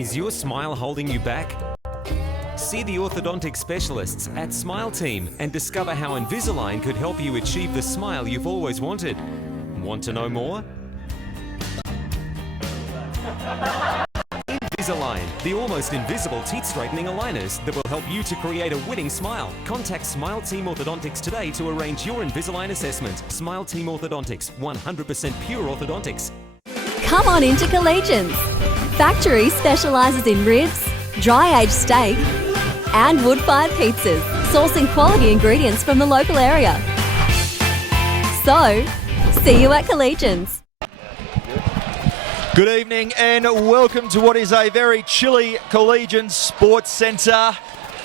Is your smile holding you back? See the orthodontic specialists at Smile Team and discover how Invisalign could help you achieve the smile you've always wanted. Want to know more? Invisalign, the almost invisible teeth straightening aligners that will help you to create a winning smile. Contact Smile Team Orthodontics today to arrange your Invisalign assessment. Smile Team Orthodontics, 100% pure orthodontics. Come on into Collegians. Factory specialises in ribs, dry-aged steak and wood-fired pizzas, sourcing quality ingredients from the local area. So, see you at Collegians. Good evening and welcome to what is a very chilly Collegians Sports Centre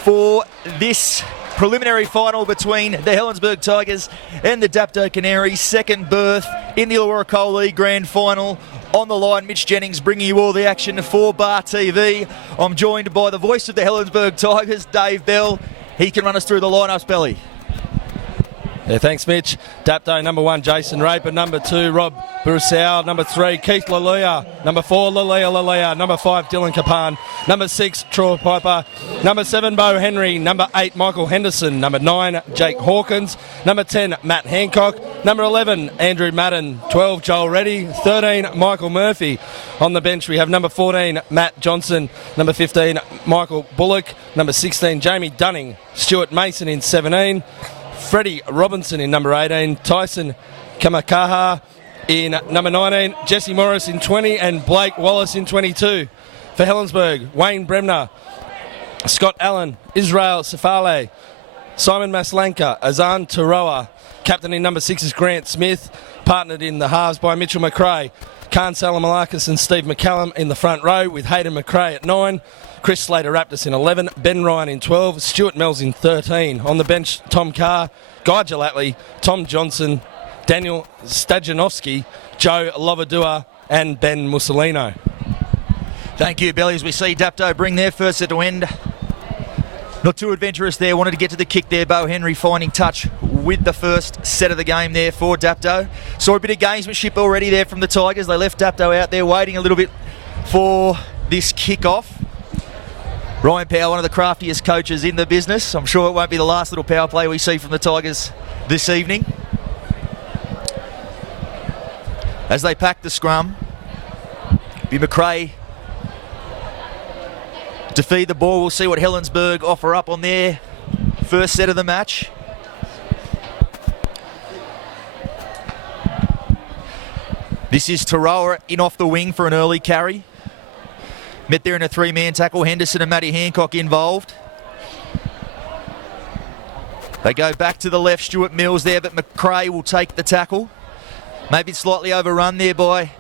for this preliminary final between the Helensburgh Tigers and the Dapto Canaries. Second berth in the Illawarra Coal League Grand Final. On the line, Mitch Jennings bringing you all the action for Bar TV. I'm joined by the voice of the Helensburgh Tigers, Dave Bell. He can run us through the lineups, Belly. Yeah, thanks, Mitch. Dapto, number 1, Jason Raper. Number 2, Rob Brusau. Number 3, Keith Lalia. Number 4, Lalia. Number 5, Dylan Capan. Number 6, Troy Piper. Number 7, Bo Henry. Number 8, Michael Henderson. Number 9, Jake Hawkins. Number 10, Matt Hancock. Number 11, Andrew Madden. 12, Joel Reddy. 13, Michael Murphy. On the bench, we have number 14, Matt Johnson. Number 15, Michael Bullock. Number 16, Jamie Dunning. Stuart Mason in 17. Freddie Robinson in number 18, Tyson Kamakaha in number 19, Jesse Morris in 20 and Blake Wallace in 22. For Helensburgh, Wayne Bremner, Scott Allen, Israel Safale, Simon Maslanka, Azan Taroa. Captain in number 6 is Grant Smith, partnered in the halves by Mitchell McRae. Khan Salamalakis and Steve McCallum in the front row with Hayden McRae at 9. Chris Slater Raptus in 11, Ben Ryan in 12, Stuart Mills in 13. On the bench, Tom Carr, Guy Gelattley, Tom Johnson, Daniel Stajanowski, Joe Lovadua and Ben Mussolino. Thank you, Belly. As we see Dapto bring their first set to end. Not too adventurous there. Wanted to get to the kick there. Bo Henry finding touch with the first set of the game there for Dapto. Saw a bit of gamesmanship already there from the Tigers. They left Dapto out there waiting a little bit for this kick-off. Ryan Power, one of the craftiest coaches in the business. I'm sure it won't be the last little power play we see from the Tigers this evening. As they pack the scrum, be McRae to feed the ball. We'll see what Helensburgh offer up on their first set of the match. This is Taroa in off the wing for an early carry. Met there in a 3-man tackle. Henderson and Matty Hancock involved. They go back to the left. Stuart Mills there, but McRae will take the tackle. Maybe slightly overrun there by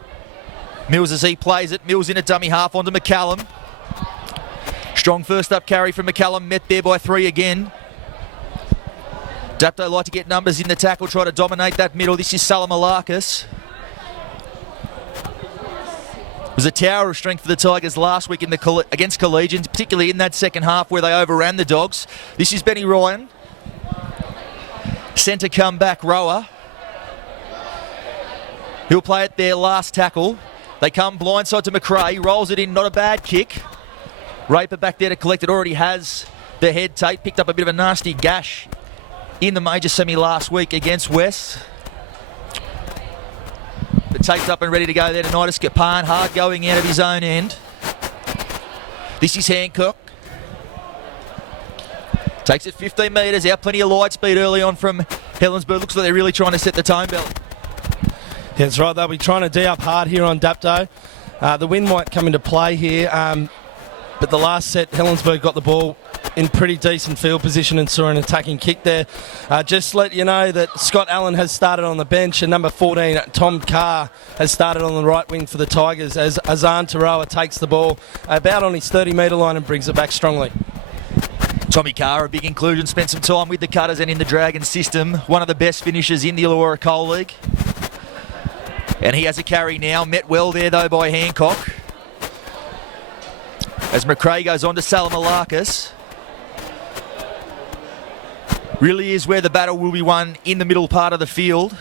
Mills as he plays it. Mills in a dummy half onto McCallum. Strong first up carry from McCallum. Met there by 3 again. Dapto like to get numbers in the tackle, try to dominate that middle. This is Salamalakis. It was a tower of strength for the Tigers last week against Collegians, particularly in that second half where they overran the Dogs. This is Benny Ryan. Centre comeback rower. He'll play it there, last tackle. They come blindside to McRae, rolls it in, not a bad kick. Raper back there to collect it, already has the head tape. Picked up a bit of a nasty gash in the major semi last week against West. But taped up and ready to go there tonight is Capan, hard going out of his own end. This is Hancock. Takes it 15 metres out, plenty of light speed early on from Helensburgh. Looks like they're really trying to set the tone, Bell. Yeah, that's right. They'll be trying to D up hard here on Dapto. The wind might come into play here, but the last set, Helensburgh got the ball in pretty decent field position and saw an attacking kick there. Just to let you know that Scott Allen has started on the bench and number 14, Tom Carr, has started on the right wing for the Tigers as Azan Taroa takes the ball about on his 30-metre line and brings it back strongly. Tommy Carr, a big inclusion, spent some time with the Cutters and in the Dragon system. One of the best finishers in the Illawarra Coal League. And he has a carry now, met well there though by Hancock. As McRae goes on to Salamalakis. Really is where the battle will be won, in the middle part of the field.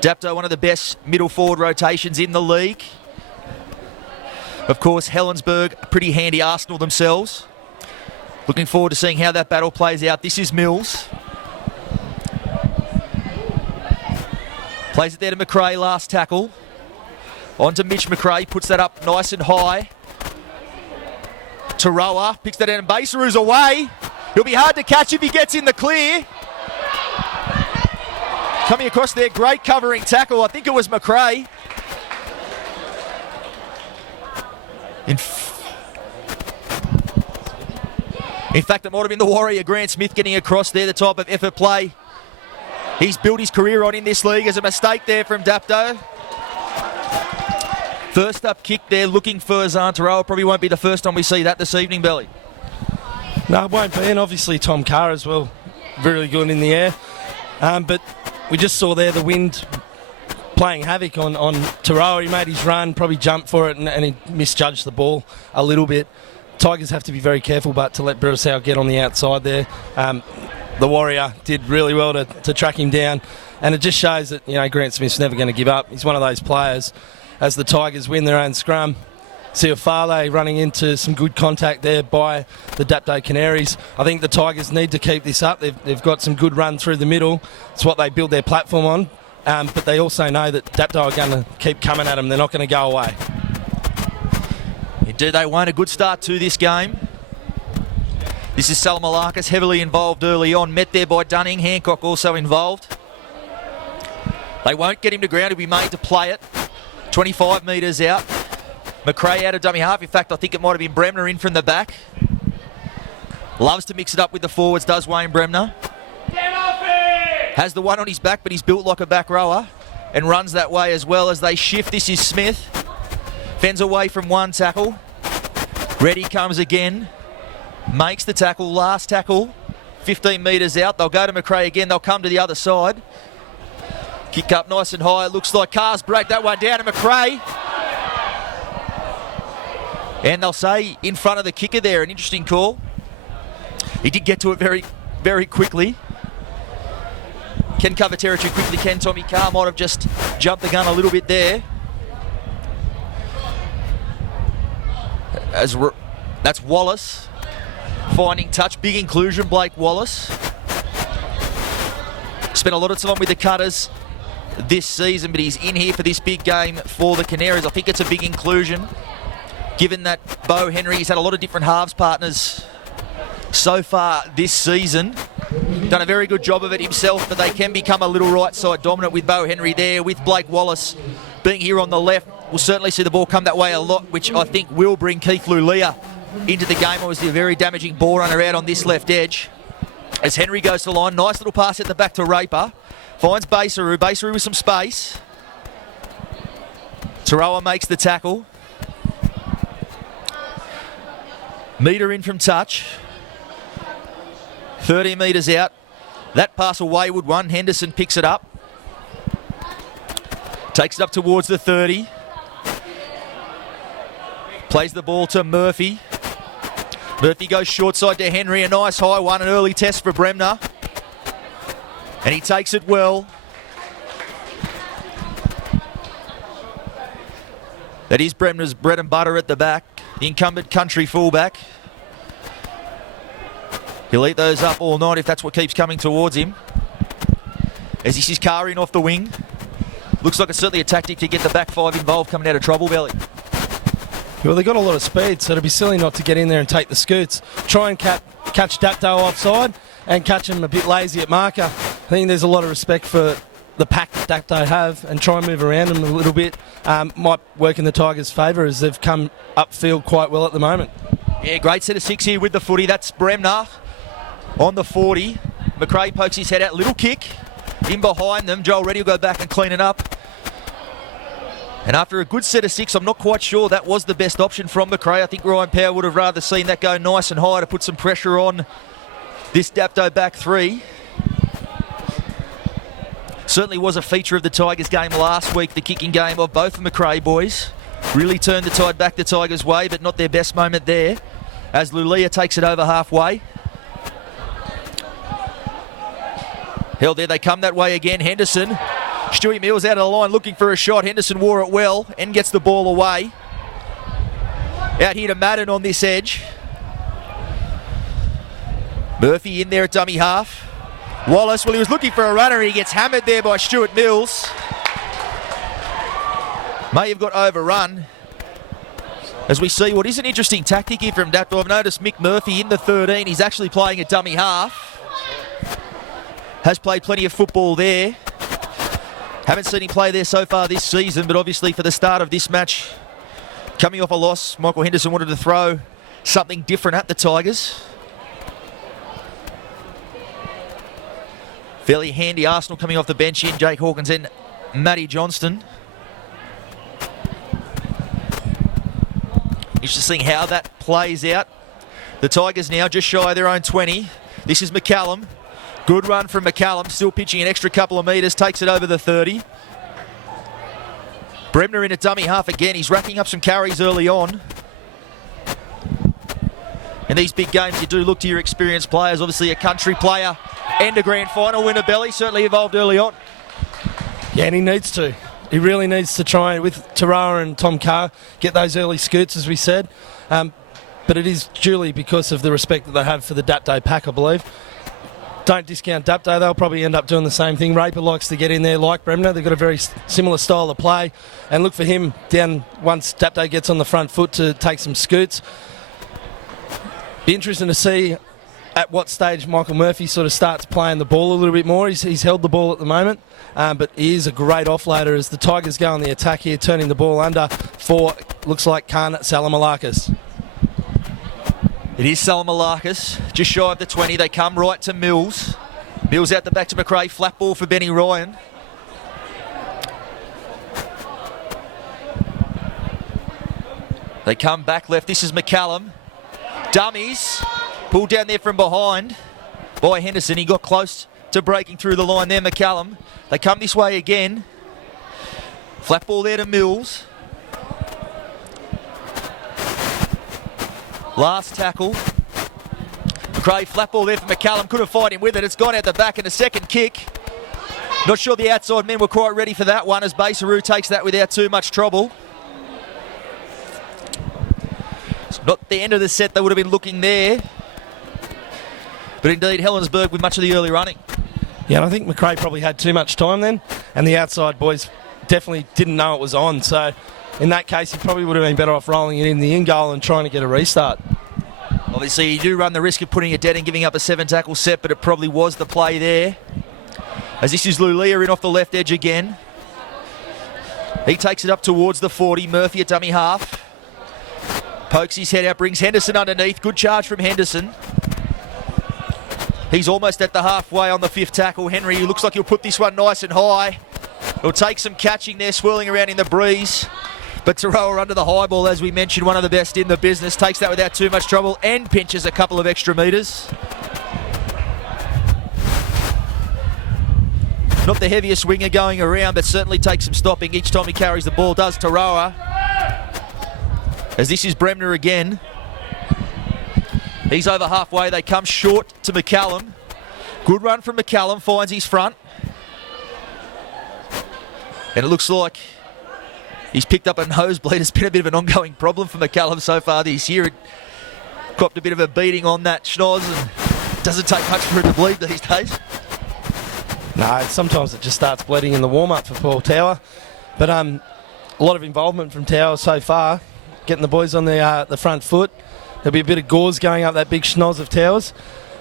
Dapto, one of the best middle forward rotations in the league. Of course, Helensburgh, a pretty handy arsenal themselves. Looking forward to seeing how that battle plays out. This is Mills. Plays it there to McRae, last tackle. On to Mitch McRae, puts that up nice and high. Taroa picks that in and Baseru's away. He'll be hard to catch if he gets in the clear. Coming across there, great covering tackle. I think it was McRae. In fact, it might have been the Warrior, Grant Smith, getting across there, the type of effort play he's built his career on in this league. As a mistake there from Dapto. First up kick there, looking for Zantaroa. Probably won't be the first time we see that this evening, Belly. No, it won't be. And obviously Tom Carr as well. Really good in the air. But we just saw there the wind playing havoc on Taroa. He made his run, probably jumped for it, and he misjudged the ball a little bit. Tigers have to be very careful, but to let Burrisau get on the outside there. The Warrior did really well to track him down, and it just shows that, you know, Grant Smith's never going to give up. He's one of those players. As the Tigers win their own scrum, Siofale running into some good contact there by the Dapto Canaries. I think the Tigers need to keep this up. They've got some good run through the middle. It's what they build their platform on, but they also know that Dapto are going to keep coming at them. They're not going to go away. Indeed, they won't. A good start to this game. This is Salamalakis, heavily involved early on, met there by Dunning. Hancock also involved. They won't get him to ground. He'll be made to play it. 25 metres out. McRae out of dummy half. In fact, I think it might have been Bremner in from the back. Loves to mix it up with the forwards, does Wayne Bremner. Has the one on his back, but he's built like a back rower and runs that way as well as they shift. This is Smith. Fends away from one tackle. Ready comes again. Makes the tackle, last tackle. 15 metres out. They'll go to McRae again. They'll come to the other side. Kick up nice and high. It looks like Cars break that one down to McRae. And they'll say in front of the kicker there, an interesting call. He did get to it very, very quickly. Can cover territory quickly, can Tommy Carr. Might have just jumped the gun a little bit there. That's Wallace finding touch. Big inclusion, Blake Wallace. Spent a lot of time with the Cutters this season, but he's in here for this big game for the Canaries. I think it's a big inclusion, given that Bo Henry's had a lot of different halves partners so far this season. Done a very good job of it himself, but they can become a little right side dominant with Bo Henry there, with Blake Wallace being here on the left. We'll certainly see the ball come that way a lot, which I think will bring Keith Lulia into the game. Obviously a very damaging ball runner out on this left edge. As Henry goes to the line, nice little pass at the back to Raper. Finds Baseru. Baseru with some space. Taroa makes the tackle. Metre in from touch. 30 metres out. That pass a wayward one. Henderson picks it up. Takes it up towards the 30. Plays the ball to Murphy. Murphy goes short side to Henry. A nice high one. An early test for Bremner. And he takes it well. That is Bremner's bread and butter at the back. The incumbent country fullback. He'll eat those up all night if that's what keeps coming towards him. As he sees Carr in off the wing. Looks like it's certainly a tactic to get the back five involved coming out of trouble, Belly. Well, they've got a lot of speed, so it'd be silly not to get in there and take the scoots. Try and catch Dapto offside and catch him a bit lazy at marker. I think there's a lot of respect for the pack that Dapto have and try and move around them a little bit. Might work in the Tigers' favour as they've come upfield quite well at the moment. Yeah, great set of six here with the footy. That's Bremner on the 40. McRae pokes his head out. Little kick in behind them. Joel Reddy will go back and clean it up. And after a good set of six, I'm not quite sure that was the best option from McRae. I think Ryan Power would have rather seen that go nice and high to put some pressure on this Dapto back three. Certainly was a feature of the Tigers game last week, the kicking game of both the McRae boys. Really turned the tide back the Tigers' way, but not their best moment there. As Lulia takes it over halfway. Held there, they come that way again. Henderson. Stewie Mills out of the line looking for a shot. Henderson wore it well and gets the ball away. Out here to Madden on this edge. Murphy in there at dummy half. Wallace, well, he was looking for a runner. He gets hammered there by Stuart Mills. May have got overrun. As we see what is an interesting tactic here from Dapto. I've noticed Mick Murphy in the 13. He's actually playing at dummy half. Has played plenty of football there. Haven't seen him play there so far this season, but obviously for the start of this match, coming off a loss, Michael Henderson wanted to throw something different at the Tigers. Fairly handy Arsenal coming off the bench in. Jake Hawkins and Matty Johnston. Interesting how that plays out. The Tigers now just shy of their own 20. This is McCallum. Good run from McCallum. Still pitching an extra couple of metres. Takes it over the 30. Bremner in a dummy half again. He's racking up some carries early on. In these big games, you do look to your experienced players. Obviously a country player and a grand final winner, Belly. Certainly evolved early on. Yeah, and he needs to. He really needs to try, with Tarara and Tom Carr, get those early scoots, as we said. But it is duly because of the respect that they have for the Dapto pack, I believe. Don't discount Dapto. They'll probably end up doing the same thing. Raper likes to get in there like Bremner. They've got a very similar style of play. And look for him down once Dapto gets on the front foot to take some scoots. Be interesting to see at what stage Michael Murphy sort of starts playing the ball a little bit more. He's held the ball at the moment, but he is a great offloader as the Tigers go on the attack here, turning the ball under for, looks like, Khan Salamalakis. It is Salamalakis, just shy of the 20. They come right to Mills. Mills out the back to McRae, flat ball for Benny Ryan. They come back left, this is McCallum. Dummies, pulled down there from behind by Henderson. He got close to breaking through the line there, McCallum. They come this way again. Flat ball there to Mills. Last tackle. McRae, flat ball there for McCallum. Couldn't find him with it. It's gone out the back in a second kick. Not sure the outside men were quite ready for that one as Basaru takes that without too much trouble. It's not the end of the set they would have been looking there. But indeed, Helensburgh with much of the early running. Yeah, and I think McRae probably had too much time then, and the outside boys definitely didn't know it was on. So in that case, he probably would have been better off rolling it in the in-goal and trying to get a restart. Obviously, you do run the risk of putting it dead and giving up a 7-tackle set, but it probably was the play there. As this is Lulia in off the left edge again. He takes it up towards the 40. Murphy at dummy half. Pokes his head out, brings Henderson underneath. Good charge from Henderson. He's almost at the halfway on the 5th tackle. Henry looks like he'll put this one nice and high. He'll take some catching there, swirling around in the breeze. But Taroa under the high ball, as we mentioned, one of the best in the business. Takes that without too much trouble and pinches a couple of extra metres. Not the heaviest winger going around, but certainly takes some stopping each time he carries the ball, does Taroa. As this is Bremner again. He's over halfway. They come short to McCallum. Good run from McCallum. Finds his front. And it looks like he's picked up a nosebleed. It's been a bit of an ongoing problem for McCallum so far this year. It copped a bit of a beating on that schnoz and doesn't take much for it to bleed these days. No, sometimes it just starts bleeding in the warm-up for Paul Tower. But a lot of involvement from Tower so far, getting the boys on the front foot. There'll be a bit of gauze going up that big schnoz of Towers.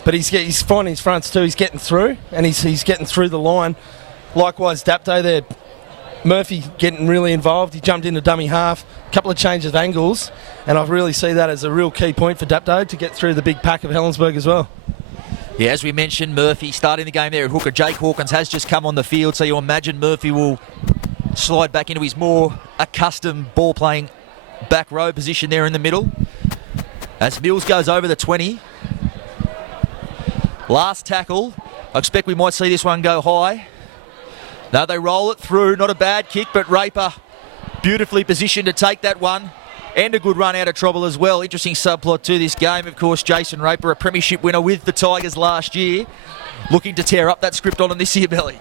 But he's finding his fronts too. He's getting through, and he's getting through the line. Likewise, Dapto there. Murphy getting really involved. He jumped into dummy half, a couple of changes of angles, and I really see that as a real key point for Dapto to get through the big pack of Helensburgh as well. Yeah, as we mentioned, Murphy starting the game there at hooker. Jake Hawkins has just come on the field, so you imagine Murphy will slide back into his more accustomed ball-playing back row position there in the middle. As Mills goes over the 20. Last tackle. I expect we might see this one go high. No, they roll it through. Not a bad kick, but Raper beautifully positioned to take that one. And a good run out of trouble as well. Interesting subplot to this game. Of course, Jason Raper, a premiership winner with the Tigers last year, looking to tear up that script on him this year, Belly.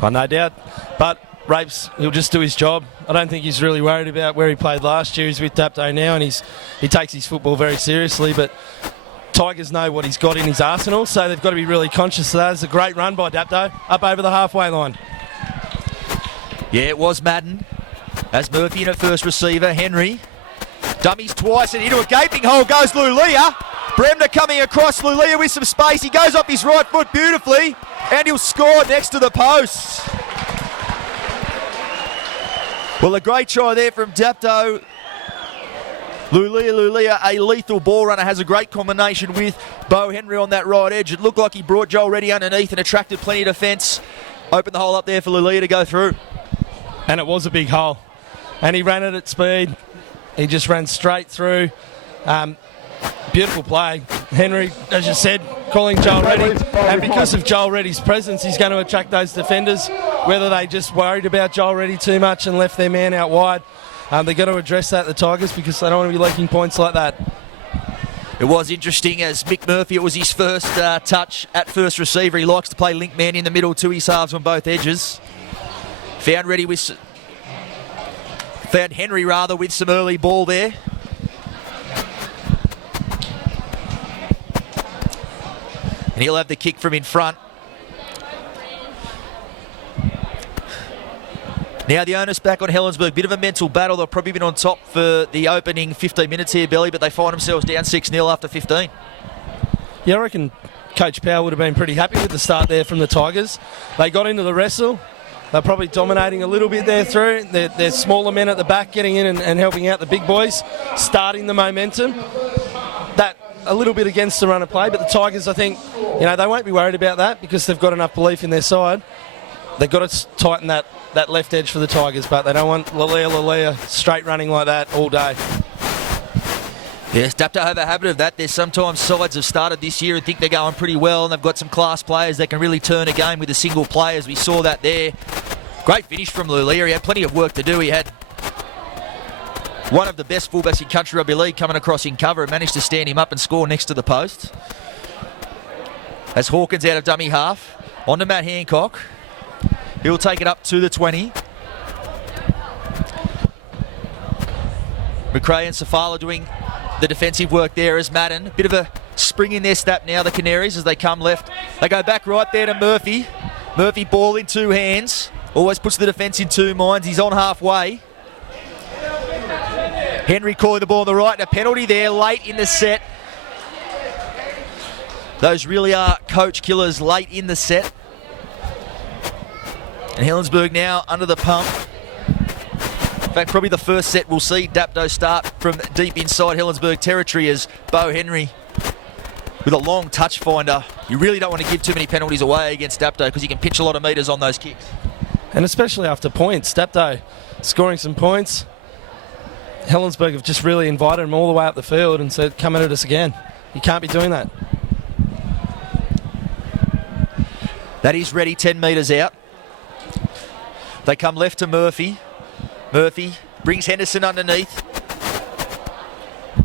Oh, no doubt. But Rapes, he'll just do his job. I don't think he's really worried about where he played last year. He's with Dapto now, and he takes his football very seriously. But Tigers know what he's got in his arsenal, so they've got to be really conscious of that. It's a great run by Dapto, up over the halfway line. Yeah, it was Madden. As Murphy in at first receiver, Henry. Dummies twice and into a gaping hole goes Lulia. Bremner coming across, Lulia with some space. He goes up his right foot beautifully, and he'll score next to the post. Well, a great try there from Dapto. Lulia, a lethal ball runner, has a great combination with Bo Henry on that right edge. It looked like he brought Joel Reddy underneath and attracted plenty of defence. Opened the hole up there for Lulia to go through. And it was a big hole. And he ran it at speed. He just ran straight through. Beautiful play. Henry, as you said, calling Joel Reddy. And because of Joel Reddy's presence, he's going to attract those defenders. Whether they just worried about Joel Reddy too much and left their man out wide. They've got to address that, the Tigers, because they don't want to be leaking points like that. It was interesting as Mick Murphy, it was his first touch at first receiver. He likes to play link man in the middle to his halves on both edges. Found Henry with some early ball there. And he'll have the kick from in front. Now the onus back on Helensburgh. Bit of a mental battle. They've probably been on top for the opening 15 minutes here, Billy, but they find themselves down 6-0 after 15. Yeah, I reckon Coach Powell would have been pretty happy with the start there from the Tigers. They got into the wrestle. They're probably dominating a little bit there through. They're smaller men at the back getting in and helping out the big boys, starting the momentum. That a little bit against the run of play, but the Tigers, I think, they won't be worried about that because they've got enough belief in their side. They've got to tighten that left edge for the Tigers, but they don't want Lulia straight running like that all day. Yes, Dapto have a habit of that. There's sometimes sides have started this year and think they're going pretty well, and they've got some class players that can really turn a game with a single play, as we saw that there. Great finish from Lulia. He had plenty of work to do. He had one of the best fullbacks in country rugby league coming across in cover and managed to stand him up and score next to the post. As Hawkins out of dummy half, on to Matt Hancock. He'll take it up to the 20. McRae and Safala doing the defensive work there as Madden. Bit of a spring in their step now, the Canaries, as they come left. They go back right there to Murphy. Murphy ball in two hands. Always puts the defence in two minds. He's on halfway. Henry calling the ball on the right, and a penalty there late in the set. Those really are coach killers late in the set. And Helensburgh now under the pump. In fact, probably the first set we'll see Dapto start from deep inside Helensburgh territory as Bo Henry with a long touch finder. You really don't want to give too many penalties away against Dapto because you can pitch a lot of metres on those kicks. And especially after points, Dapto scoring some points. Helensburgh have just really invited him all the way up the field and said, come at us again. You can't be doing that. That is ready, 10 metres out. They come left to Murphy. Murphy brings Henderson underneath.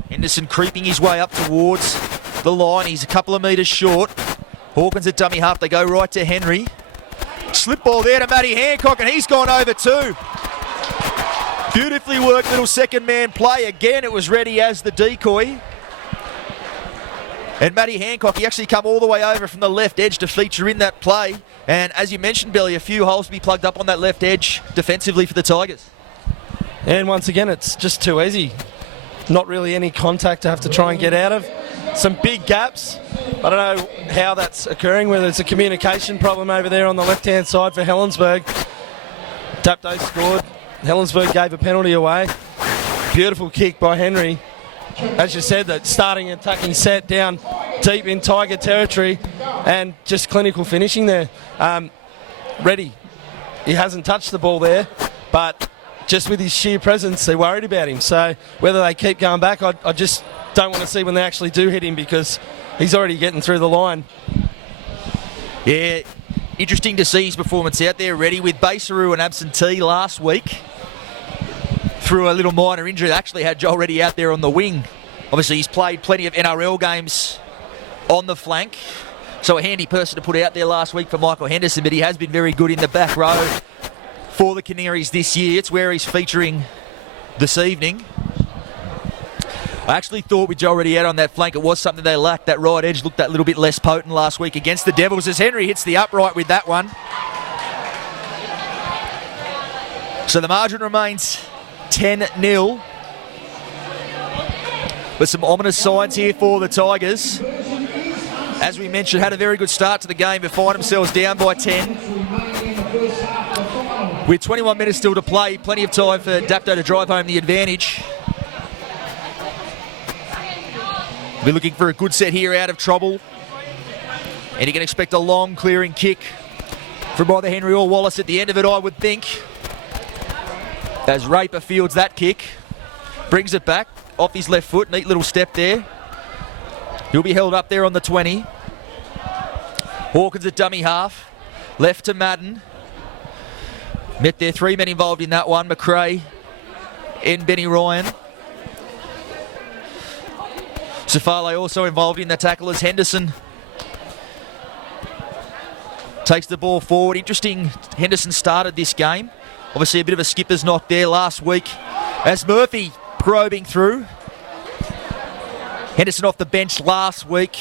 Henderson creeping his way up towards the line. He's a couple of metres short. Hawkins at dummy half. They go right to Henry. Slip ball there to Matty Hancock, and he's gone over too. Beautifully worked little second man play. Again, it was ready as the decoy. And Matty Hancock, he actually come all the way over from the left edge to feature in that play. And as you mentioned, Billy, a few holes to be plugged up on that left edge defensively for the Tigers. And once again, it's just too easy. Not really any contact to have to try and get out of. Some big gaps. I don't know how that's occurring, whether it's a communication problem over there on the left-hand side for Helensburgh. Dapto scored. Helensburgh gave a penalty away. Beautiful kick by Henry. As you said, that starting attacking set down deep in Tiger territory and just clinical finishing there. Reddy, he hasn't touched the ball there, but just with his sheer presence, they're worried about him. So whether they keep going back, I just don't want to see when they actually do hit him because he's already getting through the line. Yeah, interesting to see his performance out there. Reddy with Basaru and absentee last week. Through a little minor injury, they actually had Joel Reddy out there on the wing. Obviously, he's played plenty of NRL games on the flank. So a handy person to put out there last week for Michael Henderson, but he has been very good in the back row for the Canaries this year. It's where he's featuring this evening. I actually thought with Joe already out on that flank, it was something they lacked. That right edge looked that little bit less potent last week against the Devils as Henry hits the upright with that one. So the margin remains 10-0. With some ominous signs here for the Tigers. As we mentioned, had a very good start to the game, but find themselves down by 10. With 21 minutes still to play, plenty of time for Dapto to drive home the advantage. We're looking for a good set here out of trouble. And you can expect a long clearing kick from either Henry or Wallace at the end of it, I would think. As Raper fields that kick, brings it back off his left foot. Neat little step there. He'll be held up there on the 20. Hawkins at dummy half. Left to Madden. Met there, 3 men involved in that one. McRae and Benny Ryan. Safale also involved in the tackle as Henderson takes the ball forward. Interesting, Henderson started this game. Obviously a bit of a skipper's knock there last week as Murphy probing through. Henderson off the bench last week.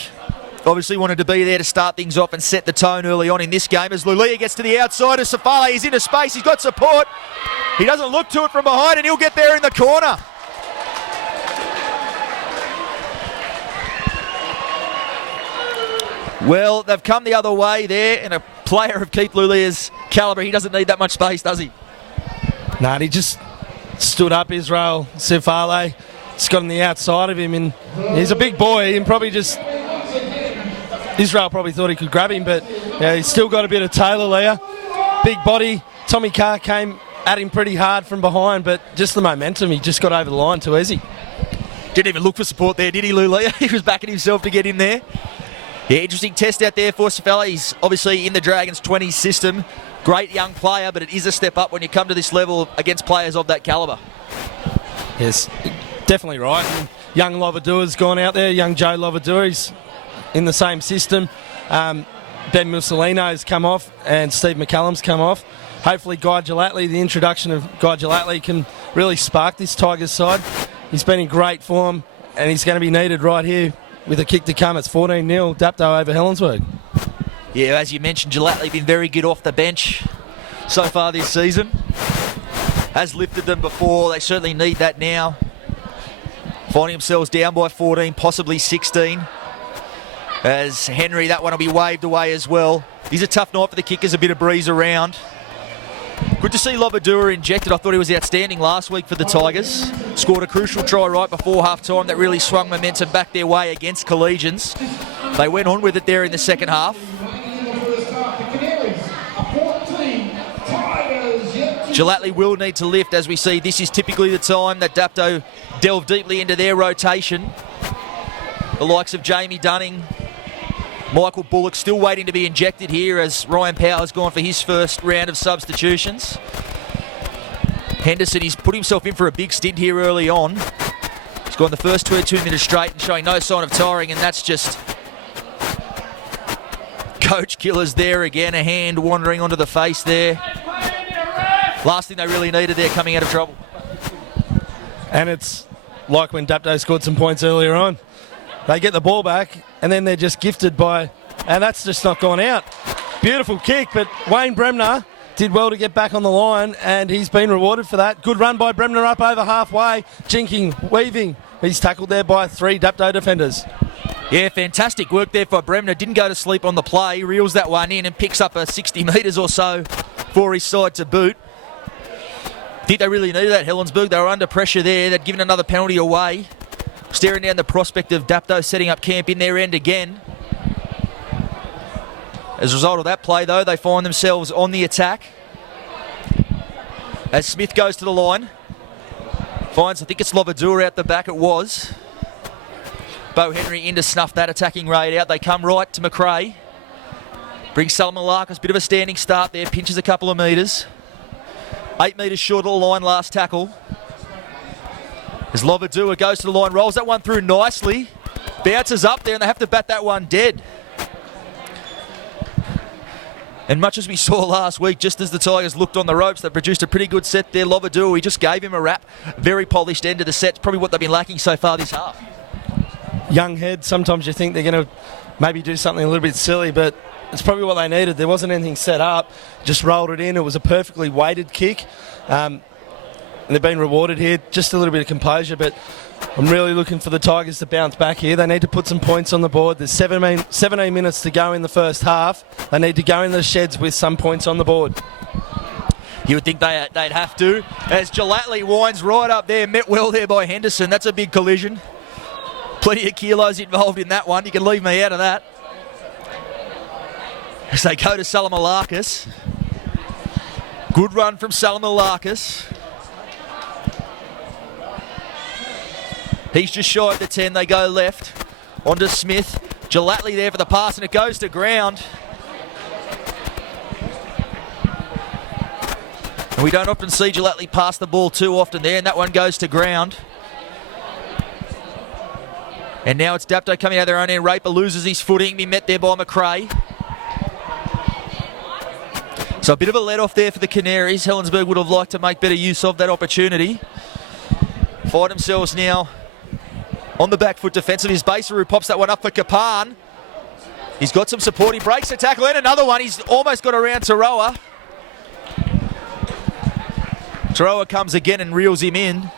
Obviously wanted to be there to start things off and set the tone early on in this game as Lulia gets to the outside as Safale is into space. He's got support. He doesn't look to it from behind and he'll get there in the corner. Well, they've come the other way there, and a player of Keith Lulia's calibre, he doesn't need that much space, does he? No, he just stood up, Israel Sefale. Just got on the outside of him, and he's a big boy, and probably just... Israel probably thought he could grab him, but yeah, he's still got a bit of Taylor there. Big body. Tommy Carr came at him pretty hard from behind, but just the momentum, he just got over the line too easy. Didn't even look for support there, did he, Lulia? He was backing himself to get in there. Yeah, interesting test out there for Safale. He's obviously in the Dragons 20 system. Great young player, but it is a step up when you come to this level against players of that calibre. Yes, definitely right. And young Lovadua's gone out there. Young Joe Lovadua's in the same system. Ben Mussolino's come off and Steve McCallum's come off. Hopefully Guy Gellatley, the introduction of Guy Gellatley can really spark this Tigers side. He's been in great form and he's going to be needed right here. With a kick to come, it's 14-0, Dapto over Helensburgh. Yeah, as you mentioned, Gellatley been very good off the bench so far this season. Has lifted them before, they certainly need that now. Finding themselves down by 14, possibly 16. As Henry, that one will be waved away as well. He's a tough night for the kickers, a bit of breeze around. Good to see Lovadour injected. I thought he was outstanding last week for the Tigers. Scored a crucial try right before half-time that really swung momentum back their way against Collegians. They went on with it there in the second half. Gellatley will need to lift, as we see. This is typically the time that Dapto delve deeply into their rotation. The likes of Jamie Dunning, Michael Bullock still waiting to be injected here as Ryan Power's gone for his first round of substitutions. Henderson, he's put himself in for a big stint here early on. He's gone the first 2 minutes straight and showing no sign of tiring, and that's just coach killers there again. A hand wandering onto the face there. Last thing they really needed there coming out of trouble. And it's like when Dapto scored some points earlier on. They get the ball back, and then they're just gifted by... And that's just not gone out. Beautiful kick, but Wayne Bremner did well to get back on the line, and he's been rewarded for that. Good run by Bremner up over halfway. Jinking, weaving. He's tackled there by 3 Dapto defenders. Yeah, fantastic work there for Bremner. Didn't go to sleep on the play. Reels that one in and picks up a 60 metres or so for his side to boot. Think they really needed that, Helensburgh. They were under pressure there. They'd given another penalty away. Staring down the prospect of Dapto setting up camp in their end again. As a result of that play, though, they find themselves on the attack. As Smith goes to the line. Finds, I think it's Lovadour out the back, it was. Bo Henry in to snuff that attacking raid out. They come right to McRae. Brings Solomon Larkins, bit of a standing start there. Pinches a couple of metres. 8 metres short of the line, last tackle. As Lovadour goes to the line, rolls that one through nicely. Bounces up there and they have to bat that one dead. And much as we saw last week, just as the Tigers looked on the ropes, they produced a pretty good set there. Lovadua, he just gave him a wrap. Very polished end of the set. Probably what they've been lacking so far this half. Young head, sometimes you think they're going to maybe do something a little bit silly, but it's probably what they needed. There wasn't anything set up, just rolled it in. It was a perfectly weighted kick. And they've been rewarded here. Just a little bit of composure, but I'm really looking for the Tigers to bounce back here. They need to put some points on the board. There's 17 minutes to go in the first half. They need to go in the sheds with some points on the board. You would think they'd have to. As Gellatley winds right up there, met well there by Henderson. That's a big collision. Plenty of kilos involved in that one. You can leave me out of that. As they go to Salamalakis. Good run from Salamalakis. He's just shy of the 10. They go left. Onto Smith. Gellatley there for the pass, and it goes to ground. And we don't often see Gellatley pass the ball too often there, and that one goes to ground. And now it's Dapto coming out of their own end. Raper loses his footing. Be met there by McRae. So a bit of a let-off there for the Canaries. Helensburgh would have liked to make better use of that opportunity. Find themselves now on the back foot defensively. His Baseru pops that one up for Kapan. He's got some support. He breaks the tackle and another one. He's almost got around Taroa. Taroa comes again and reels him in.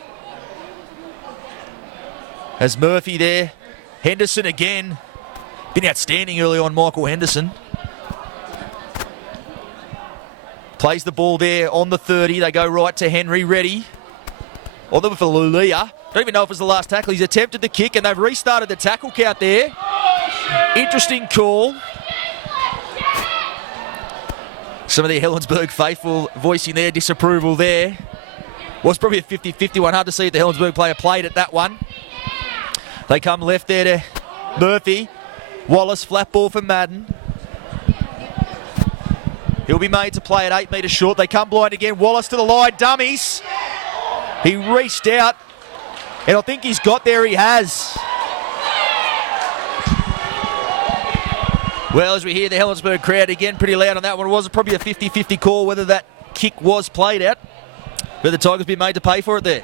As Murphy there. Henderson again. Been outstanding early on, Michael Henderson. Plays the ball there on the 30. They go right to Henry. Ready. On the for Lulia. Don't even know if it was the last tackle. He's attempted the kick and they've restarted the tackle count there. Interesting call. Some of the Helensburgh faithful voicing their disapproval there. Was probably a 50-50 one. Hard to see if the Helensburgh player played at that one. They come left there to Murphy. Wallace, flat ball for Madden. He'll be made to play at 8 metres short. They come blind again. Wallace to the line. Dummies. He reached out. And I think he's got there. He has. Well, as we hear the Helensburgh crowd again pretty loud on that one. It was probably a 50-50 call whether that kick was played out. But the Tigers been made to pay for it there.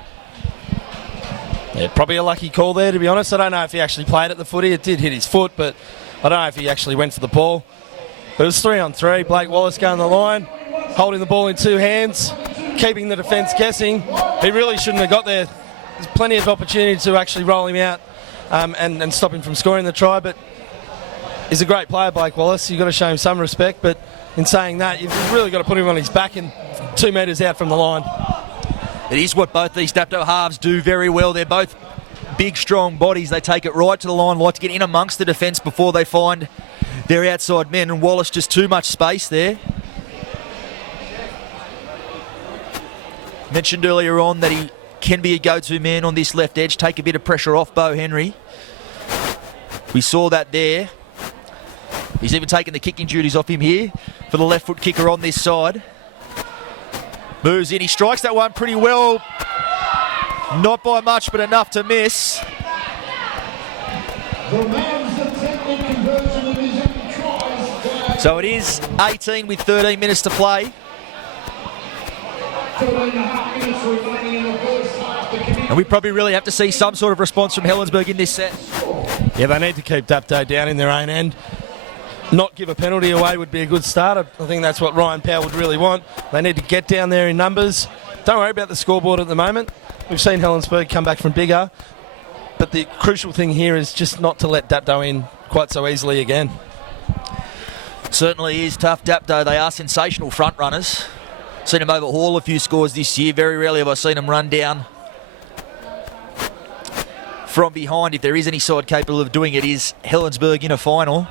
Yeah, probably a lucky call there, to be honest. I don't know if he actually played at the footy. It did hit his foot, but I don't know if he actually went for the ball. But it was 3-on-3. Blake Wallace going the line, holding the ball in two hands, keeping the defence guessing. He really shouldn't have got there. There's plenty of opportunity to actually roll him out and stop him from scoring the try, but he's a great player, Blake Wallace. You've got to show him some respect, but in saying that, you've really got to put him on his back and 2 metres out from the line. It is what both these Dapto halves do very well. They're both big, strong bodies. They take it right to the line, like to get in amongst the defence before they find their outside men, and Wallace just too much space there. Mentioned earlier on that he can be a go-to man on this left edge, take a bit of pressure off Bo Henry. We saw that there. He's even taken the kicking duties off him here for the left foot kicker on this side. Moves in, he strikes that one pretty well. Not by much, but enough to miss. So it is 18 with 13 minutes to play. And we probably really have to see some sort of response from Helensburgh in this set. Yeah, they need to keep Dapto down in their own end. Not give a penalty away would be a good start. I think that's what Ryan Powell would really want. They need to get down there in numbers. Don't worry about the scoreboard at the moment. We've seen Helensburgh come back from bigger. But the crucial thing here is just not to let Dapto in quite so easily again. Certainly is tough. Dapto, they are sensational front runners. Seen them overhaul a few scores this year. Very rarely have I seen them run down from behind. If there is any side capable of doing it, is Helensburgh in a final.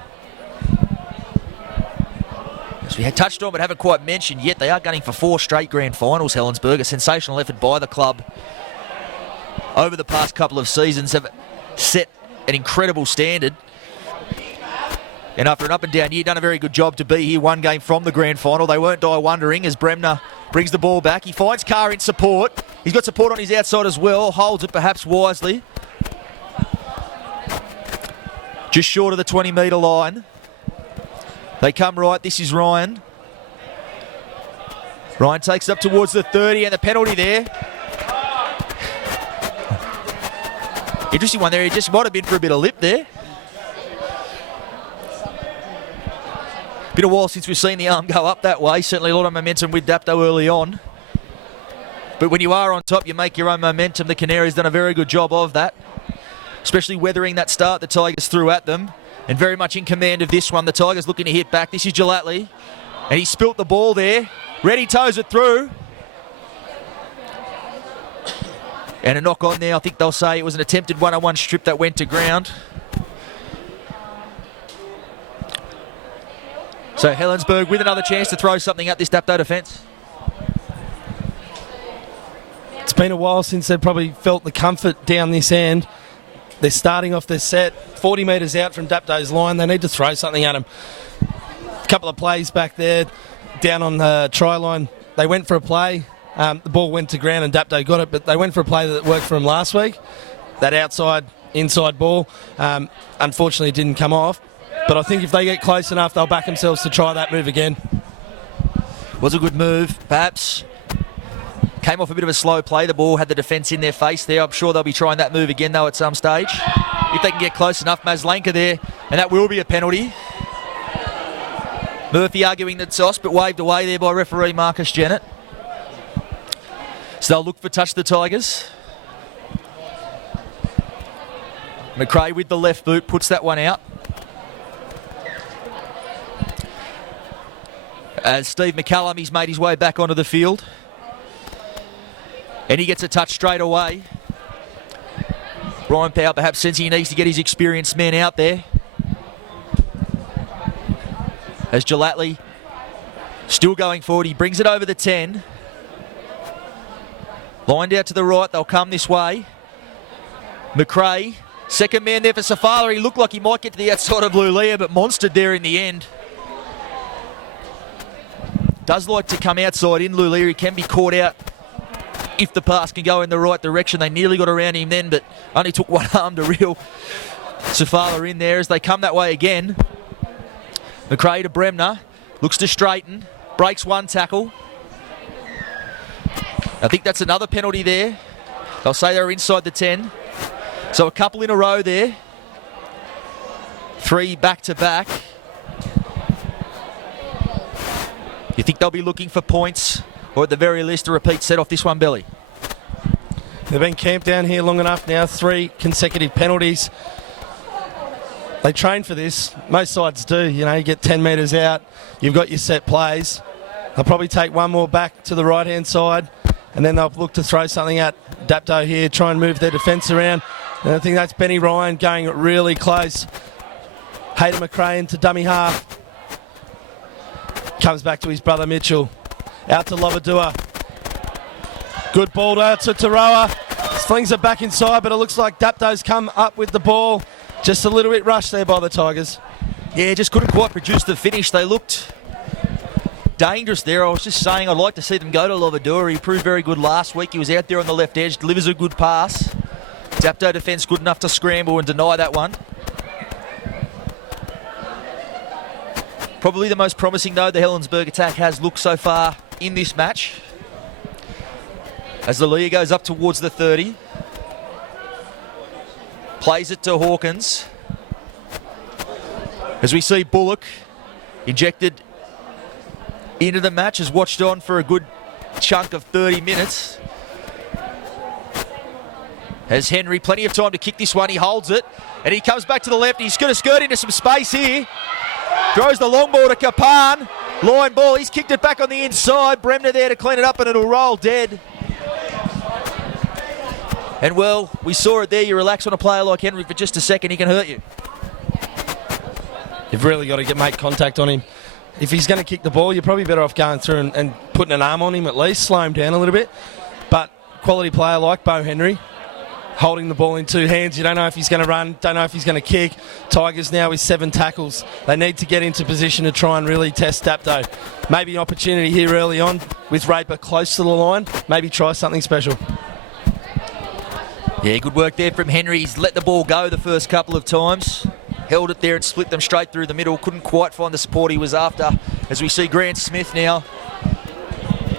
As we had touched on but haven't quite mentioned yet, they are gunning for 4 straight grand finals, Helensburgh. A sensational effort by the club over the past couple of seasons, have set an incredible standard. And after an up and down year, done a very good job to be here 1 game from the grand final. They won't die wondering as Bremner brings the ball back. He finds Carr in support. He's got support on his outside as well. Holds it perhaps wisely. Just short of the 20-metre line. They come right. This is Ryan. Ryan takes it up towards the 30 and the penalty there. Interesting one there. He just might have been for a bit of lip there. Been a while since we've seen the arm go up that way. Certainly a lot of momentum with Dapto early on. But when you are on top, you make your own momentum. The Canaries done a very good job of that, especially weathering that start the Tigers threw at them, and very much in command of this one. The Tigers looking to hit back. This is Gelatley, and he spilt the ball there. Reddy toes it through. And a knock on there. I think they'll say it was an attempted one-on-one strip that went to ground. So Helensburgh with another chance to throw something at this Dapto defence. It's been a while since they've probably felt the comfort down this end. They're starting off their set 40 metres out from Dapto's line. They need to throw something at them. A couple of plays back there down on the try line. They went for a play. The ball went to ground and Dapto got it, but they went for a play that worked for them last week. That inside ball, unfortunately didn't come off. But I think if they get close enough, they'll back themselves to try that move again. Was a good move, perhaps. Came off a bit of a slow play. The ball had the defence in their face there. I'm sure they'll be trying that move again, though, at some stage. If they can get close enough. Maslanka there, and that will be a penalty. Murphy arguing the toss, but waved away there by referee Marcus Jennett. So they'll look for touch the Tigers. McRae with the left boot puts that one out. As Steve McCallum, he's made his way back onto the field. And he gets a touch straight away. Ryan Powell perhaps sense he needs to get his experienced men out there. As Gelatley still going forward, he brings it over the 10. Lined out to the right, they'll come this way. McRae, second man there for Safala. He looked like he might get to the outside of Lulia, but monstered there in the end. Does like to come outside in Lulia. He can be caught out if the pass can go in the right direction. They nearly got around him then, but only took one arm to reel Safala in there as they come that way again. McRae to Bremner. Looks to straighten. Breaks one tackle. I think that's another penalty there. They'll say they're inside the 10. So a couple in a row there. 3 back-to-back. You think they'll be looking for points, or at the very least a repeat set off this one, Billy? They've been camped down here long enough now. 3 consecutive penalties. They train for this. Most sides do. You know, you get 10 metres out. You've got your set plays. They'll probably take one more back to the right-hand side, and then they'll look to throw something at Dapto here, try and move their defence around. And I think that's Benny Ryan going really close. Hayden McRae into dummy half. Comes back to his brother Mitchell. Out to Lovadua. Good ball out to Taroa. Slings it back inside, but it looks like Dapto's come up with the ball. Just a little bit rushed there by the Tigers. Yeah, just couldn't quite produce the finish. They looked dangerous there. I was just saying I'd like to see them go to Lovadua. He proved very good last week. He was out there on the left edge, delivers a good pass. Dapto defence good enough to scramble and deny that one. Probably the most promising, though, the Helensburgh attack has looked so far in this match. As the Leah goes up towards the 30. Plays it to Hawkins. As we see Bullock injected into the match, has watched on for a good chunk of 30 minutes. Has Henry plenty of time to kick this one. He holds it, and he comes back to the left. He's going to skirt into some space here. Throws the long ball to Kapan. Line ball. He's kicked it back on the inside. Bremner there to clean it up, and it'll roll dead. And, well, we saw it there. You relax on a player like Henry for just a second, he can hurt you. You've really got to make contact on him. If he's going to kick the ball, you're probably better off going through and putting an arm on him at least, slow him down a little bit. But quality player like Bo Henry, holding the ball in 2 hands. You don't know if he's going to run, don't know if he's going to kick. Tigers now with 7 tackles. They need to get into position to try and really test Dapto. Maybe an opportunity here early on with Raper close to the line. Maybe try something special. Yeah, good work there from Henry. He's let the ball go the first couple of times. Held it there and split them straight through the middle. Couldn't quite find the support he was after. As we see Grant Smith now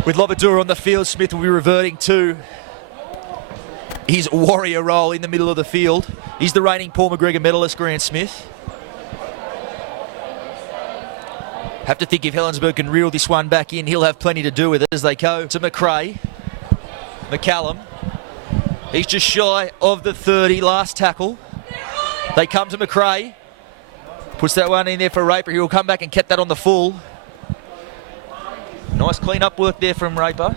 With Lobadura on the field, Smith will be reverting to his warrior role in the middle of the field. He's the reigning Paul McGregor medalist, Grant Smith. Have to think if Helensburgh can reel this one back in, he'll have plenty to do with it as they go to McRae. McCallum. He's just shy of the 30, last tackle. They come to McRae. Puts that one in there for Raper. He'll come back and get that on the full. Nice clean-up work there from Raper.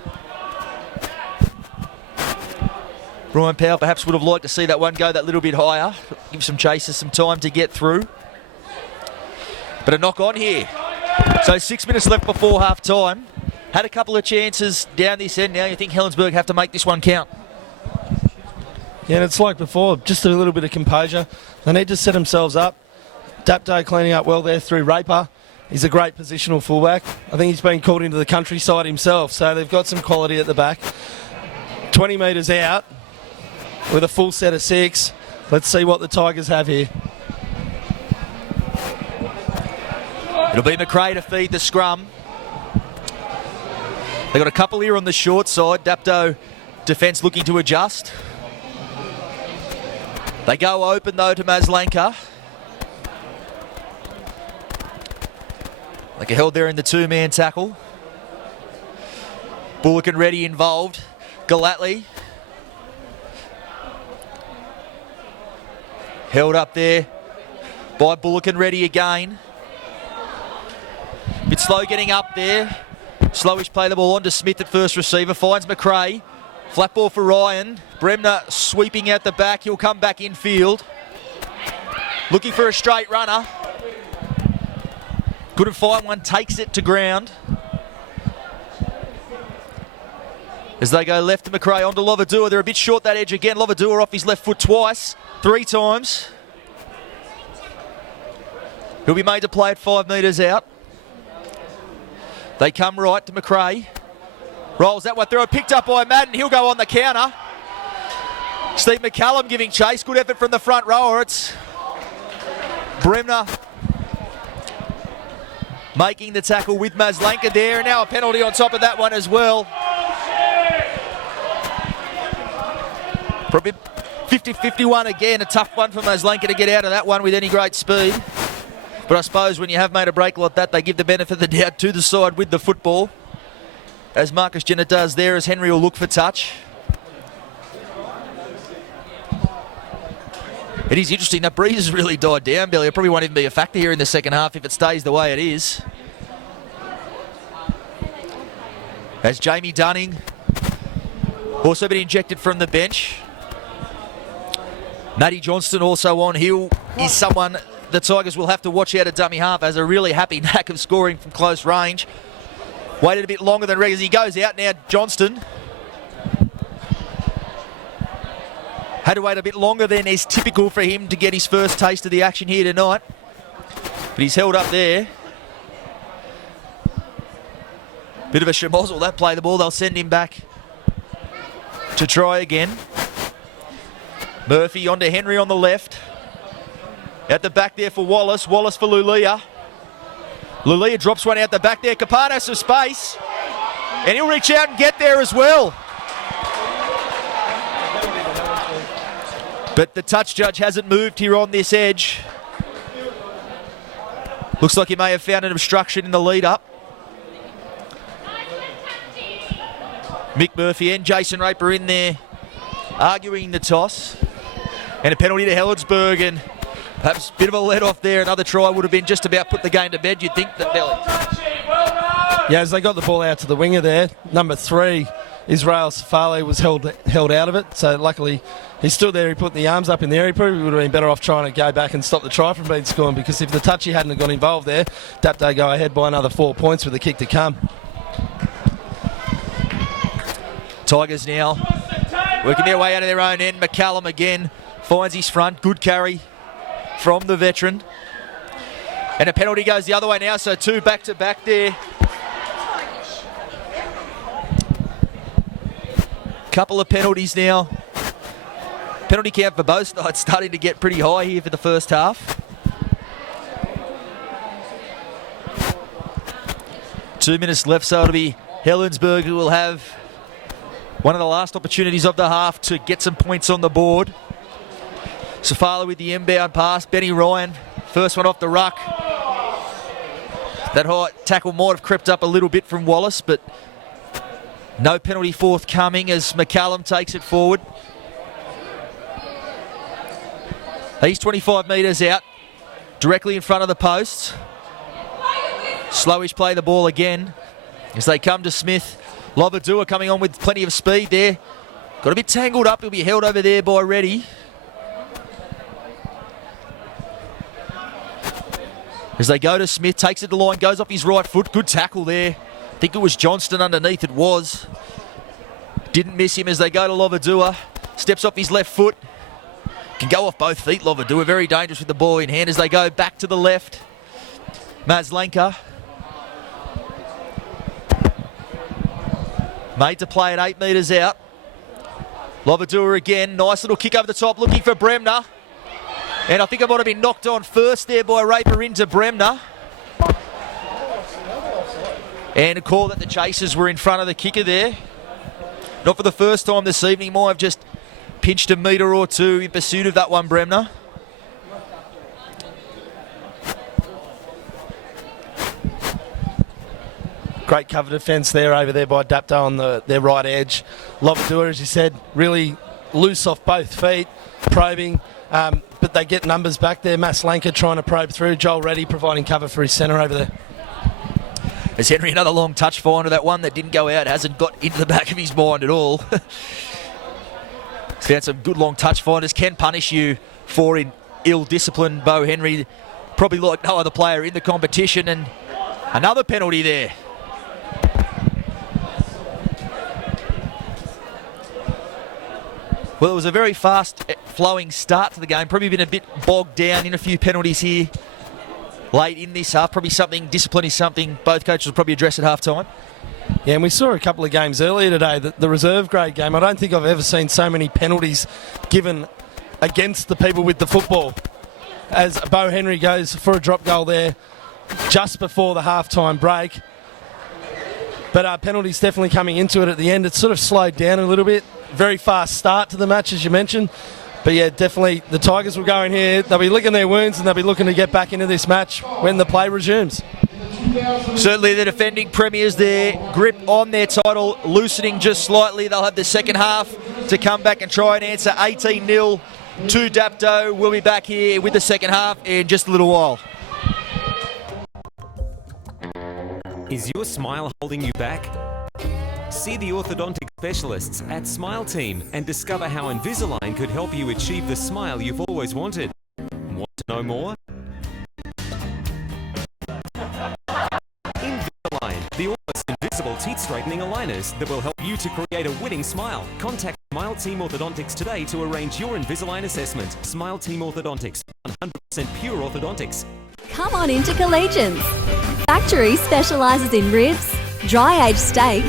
Brian Powell perhaps would have liked to see that one go that little bit higher. Give some chasers some time to get through. But a knock on here. So 6 minutes left before half-time. Had a couple of chances down this end. Now you think Helensburgh have to make this one count. Yeah, and it's like before, just a little bit of composure. They need to set themselves up. Dapto cleaning up well there through Raper. He's a great positional fullback. I think he's been called into the countryside himself, so they've got some quality at the back. 20 metres out with a full set of 6. Let's see what the Tigers have here. It'll be McRae to feed the scrum. They got a couple here on the short side. Dapto defence looking to adjust. They go open though to Maslanka. Like held there in the two-man tackle. Bullock and Reddy involved. Galatly. Held up there by Bullock and Reddy again. Bit slow getting up there. Slowish play the ball on to Smith at first receiver. Finds McRae. Flat ball for Ryan. Bremner sweeping out the back. He'll come back infield. Looking for a straight runner. Couldn't find one. Takes it to ground. As they go left to McRae onto Lovadua. They're a bit short that edge again. Lovadua off his left foot twice. 3 times. He'll be made to play at 5 metres out. They come right to McRae. Rolls that one through. Picked up by Madden. He'll go on the counter. Steve McCallum giving chase. Good effort from the front rower. It's Bremner making the tackle with Maslanka there. And now a penalty on top of that one as well. Probably 50-51 again. A tough one for Maslanka to get out of that one with any great speed. But I suppose when you have made a break like that, they give the benefit of the doubt to the side with the football. As Marcus Jenner does there, as Henry will look for touch. It is interesting, that breeze has really died down, Billy. It probably won't even be a factor here in the second half if it stays the way it is. As Jamie Dunning also been injected from the bench. Matty Johnston also on. He is someone the Tigers will have to watch out at dummy half, as a really happy knack of scoring from close range. Waited a bit longer than regular as he goes out now. Johnston had to wait a bit longer than is typical for him to get his first taste of the action here tonight. But he's held up there. Bit of a schmozzle that play the ball. They'll send him back to try again. Murphy onto Henry on the left. At the back there for Wallace. Wallace for Lulia. Lulia drops one out the back there. Capano has some space. And he'll reach out and get there as well. But the touch judge hasn't moved here on this edge. Looks like he may have found an obstruction in the lead-up. Mick Murphy and Jason Raper in there arguing the toss. And a penalty to Helensburgh, and perhaps a bit of a let-off there. Another try would have been just about put the game to bed, you'd think, that Belly. Yeah, as they got the ball out to the winger there, number 3, Israel Safale, was held out of it. So luckily he stood there, he put the arms up in the air. He probably would have been better off trying to go back and stop the try from being scored, because if the touchy hadn't got involved there, Dapto go ahead by another 4 points with the kick to come. Tigers now working their way out of their own end. McCallum again finds his front. Good carry from the veteran. And a penalty goes the other way now, so 2 back-to-back there. Couple of penalties now. Penalty count for both sides starting to get pretty high here for the first half. 2 minutes left, so it'll be Helensburgh will have one of the last opportunities of the half to get some points on the board. Safala with the inbound pass. Benny Ryan, first one off the ruck. That high tackle might have crept up a little bit from Wallace, but no penalty forthcoming as McCallum takes it forward. He's 25 metres out, directly in front of the post. Slowish play the ball again as they come to Smith. Lovadua coming on with plenty of speed there. Got a bit tangled up. He'll be held over there by Reddy. As they go to Smith, takes it to the line, goes off his right foot. Good tackle there. I think it was Johnston underneath. It was. Didn't miss him as they go to Lovadua. Steps off his left foot. Can go off both feet, Lovadua. Very dangerous with the ball in hand as they go back to the left. Maslenka. Made to play at 8 metres out. Lovadua again. Nice little kick over the top, looking for Bremner. And I think it might have been knocked on first there by Raper into Bremner. And a call that the Chasers were in front of the kicker there. Not for the first time this evening. Might have just pinched a metre or two in pursuit of that one, Bremner. Great cover defence there over there by Dapto on their right edge. Lovadua, as you said, really loose off both feet, probing. But they get numbers back there. Maslenka trying to probe through. Joel Reddy providing cover for his centre over there. As Henry, another long touch finder. That one that didn't go out hasn't got into the back of his mind at all. Found some good long touch finders. Can punish you for in ill-disciplined Bo Henry. Probably like no other player in the competition. And another penalty there. Well, it was a very fast-flowing start to the game. Probably been a bit bogged down in a few penalties here late in this half. Probably something, discipline is something both coaches will probably address at half-time. Yeah, and we saw a couple of games earlier today, the reserve grade game. I don't think I've ever seen so many penalties given against the people with the football. As Bo Henry goes for a drop goal there just before the half-time break. But penalties definitely coming into it at the end. It sort of slowed down a little bit. Very fast start to the match, as you mentioned. But yeah, definitely the Tigers will go in here. They'll be licking their wounds and they'll be looking to get back into this match when the play resumes. Certainly the defending premiers, their grip on their title loosening just slightly. They'll have the second half to come back and try and answer 18-0 to Dapto. We'll be back here with the second half in just a little while. Is your smile holding you back? See the orthodontic specialists at Smile Team and discover how Invisalign could help you achieve the smile you've always wanted. Want to know more? Invisalign, the almost invisible teeth straightening aligners that will help you to create a winning smile. Contact Smile Team Orthodontics today to arrange your Invisalign assessment. Smile Team Orthodontics, 100% pure orthodontics. Come on into Collegians. Factory specialises in ribs, dry-aged steak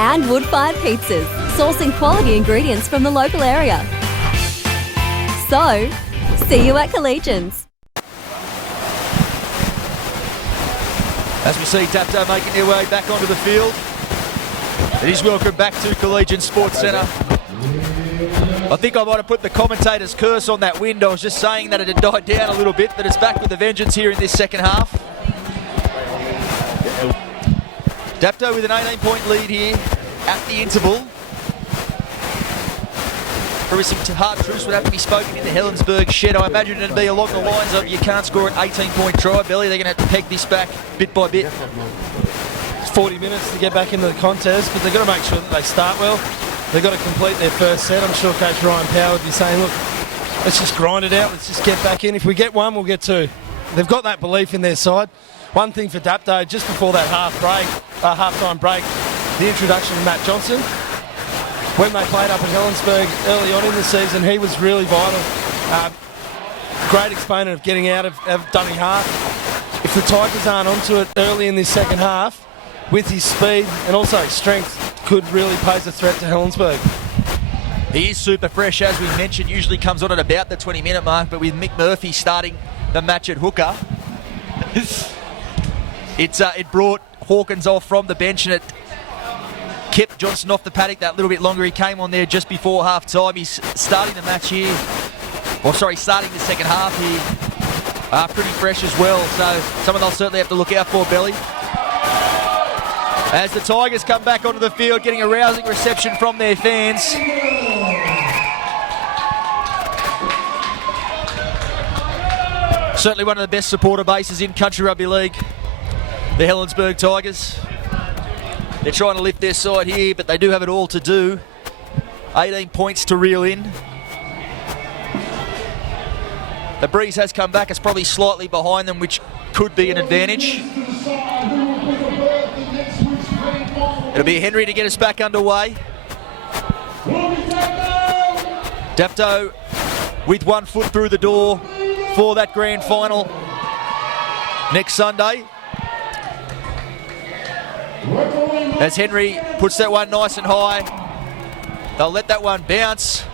and wood-fired pizzas, sourcing quality ingredients from the local area. So, see you at Collegians. As we see Dapto making their way back onto the field, it is welcome back to Collegian Sports Centre. I think I might have put the commentator's curse on that wind. I was just saying that it had died down a little bit, but it's back with a vengeance here in this second half. Dapto with an 18-point lead here at the interval. Probably some hard truths would have to be spoken in the Helensburgh shed. I imagine it'd be along the lines of you can't score an 18-point try, Billy. They're going to have to peg this back bit by bit. It's 40 minutes to get back into the contest, but they've got to make sure that they start well. They've got to complete their first set. I'm sure Coach Ryan Power would be saying, look, let's just grind it out. Let's just get back in. If we get one, we'll get two. They've got that belief in their side. One thing for Dapto, just before that half-time break, the introduction of Matt Johnson. When they played up at Helensburgh early on in the season, he was really vital. Great exponent of getting out of dummy half. If the Tigers aren't onto it early in this second half, with his speed and also his strength, could really pose a threat to Helensburgh. He is super fresh, as we mentioned, usually comes on at about the 20-minute mark, but with Mick Murphy starting the match at hooker, it brought Hawkins off from the bench, and it kept Johnson off the paddock that little bit longer. He came on there just before half time. He's starting the match here. Starting the second half here. Pretty fresh as well, so someone they'll certainly have to look out for, Belly. As the Tigers come back onto the field, getting a rousing reception from their fans. Certainly one of the best supporter bases in country rugby league, the Helensburgh Tigers. They're trying to lift their side here, but they do have it all to do. 18 points to reel in. The breeze has come back. It's probably slightly behind them, which could be an advantage. It'll be Henry to get us back underway. Dapto with 1 foot through the door for that grand final next Sunday. As Henry puts that one nice and high, they'll let that one bounce.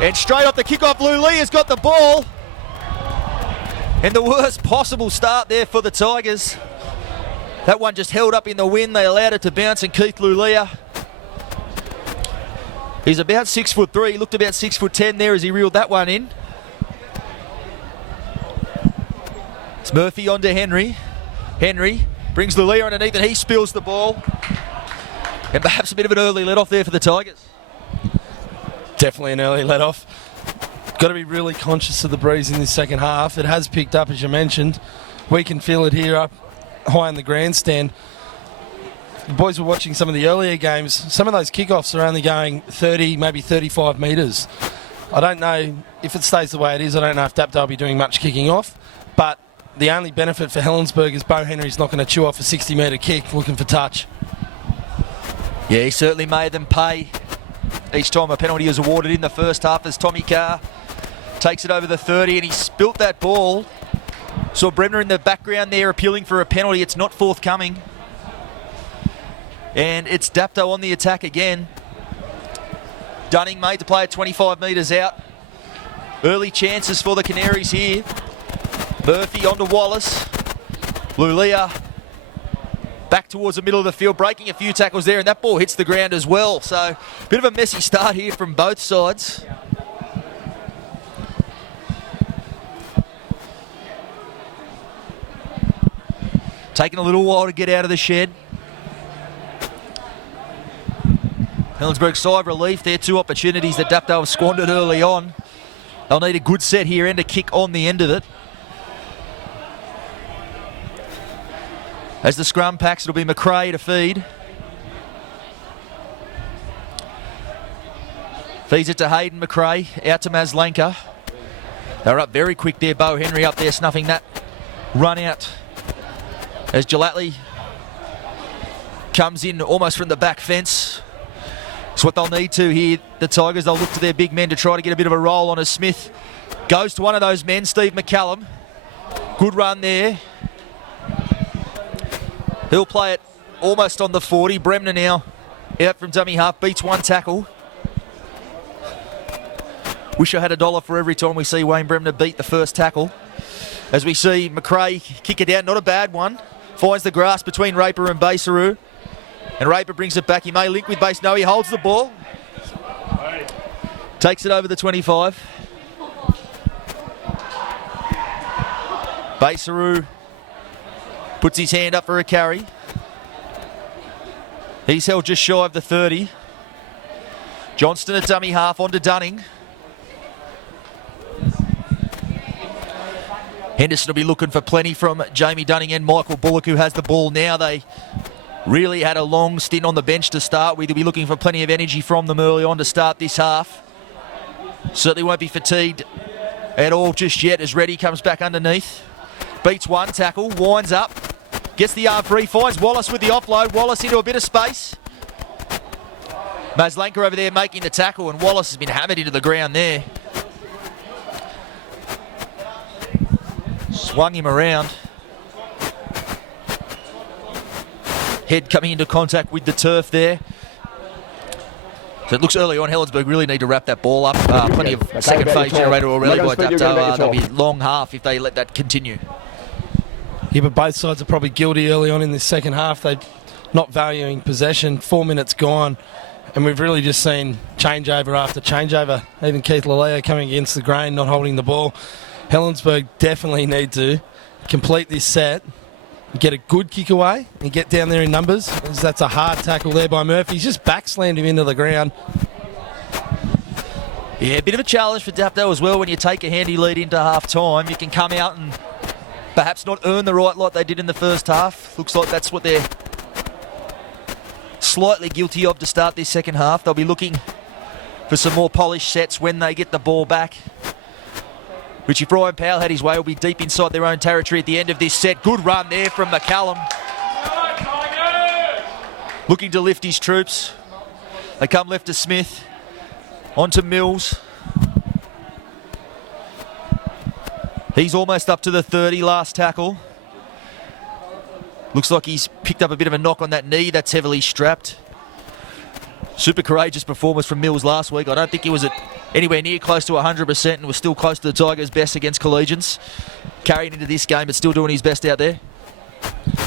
And straight off the kickoff, Luli has got the ball. And the worst possible start there for the Tigers. That one just held up in the wind. They allowed it to bounce, and Keith Lulia, he's about 6'3". He looked about 6'10" there as he reeled that one in. It's Murphy onto Henry. Henry brings Lulia underneath, and he spills the ball. And perhaps a bit of an early let-off there for the Tigers. Definitely an early let-off. Got to be really conscious of the breeze in this second half. It has picked up, as you mentioned. We can feel it here up high in the grandstand. The boys were watching some of the earlier games. Some of those kickoffs are only going 30, maybe 35 metres. I don't know if it stays the way it is. I don't know if Dapto will be doing much kicking off. But the only benefit for Helensburgh is Bo Henry's not going to chew off a 60-metre kick looking for touch. Yeah, he certainly made them pay each time a penalty was awarded in the first half, as Tommy Carr takes it over the 30, and he spilt that ball. Saw Bremner in the background there appealing for a penalty. It's not forthcoming. And it's Dapto on the attack again. Dunning made to play at 25 metres out. Early chances for the Canaries here. Murphy onto Wallace. Lulia back towards the middle of the field, breaking a few tackles there, and that ball hits the ground as well. So, a bit of a messy start here from both sides. Taking a little while to get out of the shed. Helensburgh sigh of relief. They're 2 opportunities that Dapto have squandered early on. They'll need a good set here and a kick on the end of it. As the scrum packs, it'll be McRae to feed. Feeds it to Hayden McRae, out to Maslanka. They're up very quick there. Bo Henry up there snuffing that run out. As Gelatli comes in almost from the back fence. It's what they'll need to here. The Tigers, they'll look to their big men to try to get a bit of a roll on as Smith goes to one of those men, Steve McCallum. Good run there. He'll play it almost on the 40. Bremner now out from dummy half, beats one tackle. Wish I had $1 for every time we see Wayne Bremner beat the first tackle. As we see McRae kick it out, not a bad one. Finds the grass between Raper and Baseroo. And Raper brings it back. He may link with Base. No, he holds the ball. Takes it over the 25. Baseroo puts his hand up for a carry. He's held just shy of the 30. Johnston at dummy half onto Dunning. Henderson will be looking for plenty from Jamie Dunning and Michael Bullock, who has the ball now. They really had a long stint on the bench to start with. He'll be looking for plenty of energy from them early on to start this half. Certainly won't be fatigued at all just yet as Reddy comes back underneath. Beats one tackle, winds up, gets the arm free, finds Wallace with the offload. Wallace into a bit of space. Maslanka over there making the tackle, and Wallace has been hammered into the ground there. Swung him around. Head coming into contact with the turf there. So it looks early on, Helensburgh really need to wrap that ball up. Plenty of second phase generator already by Dapto. There'll be a long half if they let that continue. Yeah, but both sides are probably guilty early on in this second half. They not valuing possession. 4 minutes gone, and we've really just seen changeover after changeover. Even Keith Lalea coming against the grain, not holding the ball. Helensburgh definitely need to complete this set, get a good kick away, and get down there in numbers. That's a hard tackle there by Murphy. He's just backslammed him into the ground. Yeah, a bit of a challenge for Dapto as well. When you take a handy lead into half-time, you can come out and perhaps not earn the right like they did in the first half. Looks like that's what they're slightly guilty of to start this second half. They'll be looking for some more polished sets when they get the ball back. Which, if Ryan Powell had his way, will be deep inside their own territory at the end of this set. Good run there from McCallum. Looking to lift his troops. They come left to Smith. On to Mills. He's almost up to the 30, last tackle. Looks like he's picked up a bit of a knock on that knee. That's heavily strapped. Super courageous performance from Mills last week. I don't think he was at anywhere near close to 100% and was still close to the Tigers' best against Collegians. Carrying into this game, but still doing his best out there.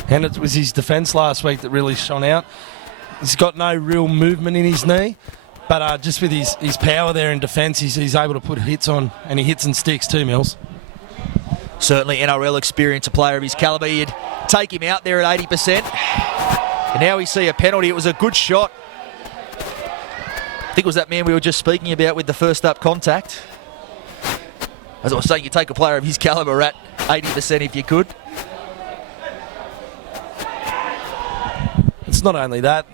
And it was his defence last week that really shone out. He's got no real movement in his knee, but just with his power there in defence, he's able to put hits on, and he hits and sticks too, Mills. Certainly NRL experience, a player of his calibre. You'd take him out there at 80%. And now we see a penalty. It was a good shot. I think it was that man we were just speaking about with the first up contact. As I was saying, you take a player of his calibre at 80% if you could. It's not only that,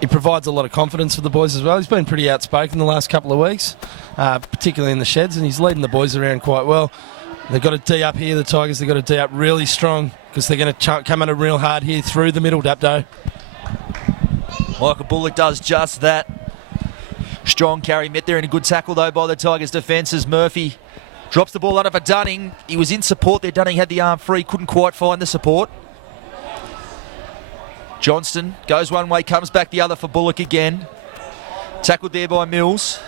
it provides a lot of confidence for the boys as well. He's been pretty outspoken the last couple of weeks, particularly in the sheds, and he's leading the boys around quite well. They've got to D up here, the Tigers. They've got to D up really strong because they're going to come at it real hard here through the middle, Dapto. Michael Bullock does just that. Strong carry met there, and a good tackle though by the Tigers defence as Murphy drops the ball under for Dunning. He was in support there. Dunning had the arm free, couldn't quite find the support. Johnston goes one way, comes back the other for Bullock again. Tackled there by Mills.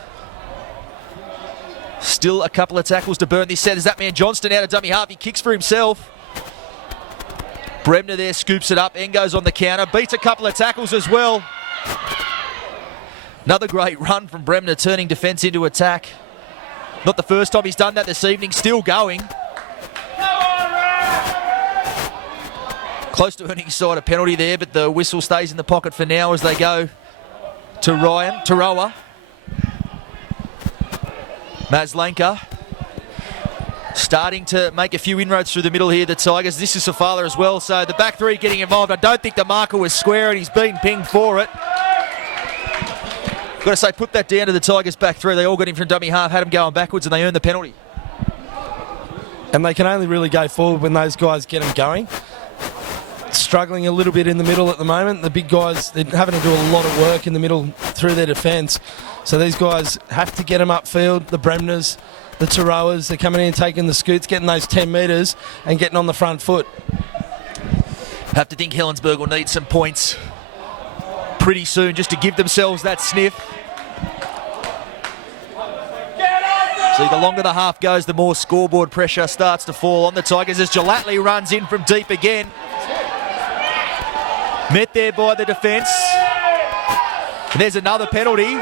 Still a couple of tackles to burn this set as that man Johnston out of dummy half. He kicks for himself. Bremner there scoops it up. Engo's on the counter. Beats a couple of tackles as well. Another great run from Bremner, turning defence into attack. Not the first time he's done that this evening. Still going. Close to earning his side a penalty there, but the whistle stays in the pocket for now as they go to Ryan, to Roa. Maslenka starting to make a few inroads through the middle here, the Tigers. This is Safala as well, so the back three getting involved. I don't think the marker was square, and he's been pinged for it. Got to say, put that down to the Tigers back three. They all got him from dummy half, had him going backwards, and they earned the penalty. And they can only really go forward when those guys get them going. Struggling a little bit in the middle at the moment. The big guys, they're having to do a lot of work in the middle through their defence. So these guys have to get them upfield. The Bremners, the Taroas, they're coming in, taking the scoots, getting those 10 metres and getting on the front foot. Have to think Helensburgh will need some points pretty soon just to give themselves that sniff. See, the longer the half goes, the more scoreboard pressure starts to fall on the Tigers as Gelatli runs in from deep again. Met there by the defence. And there's another penalty.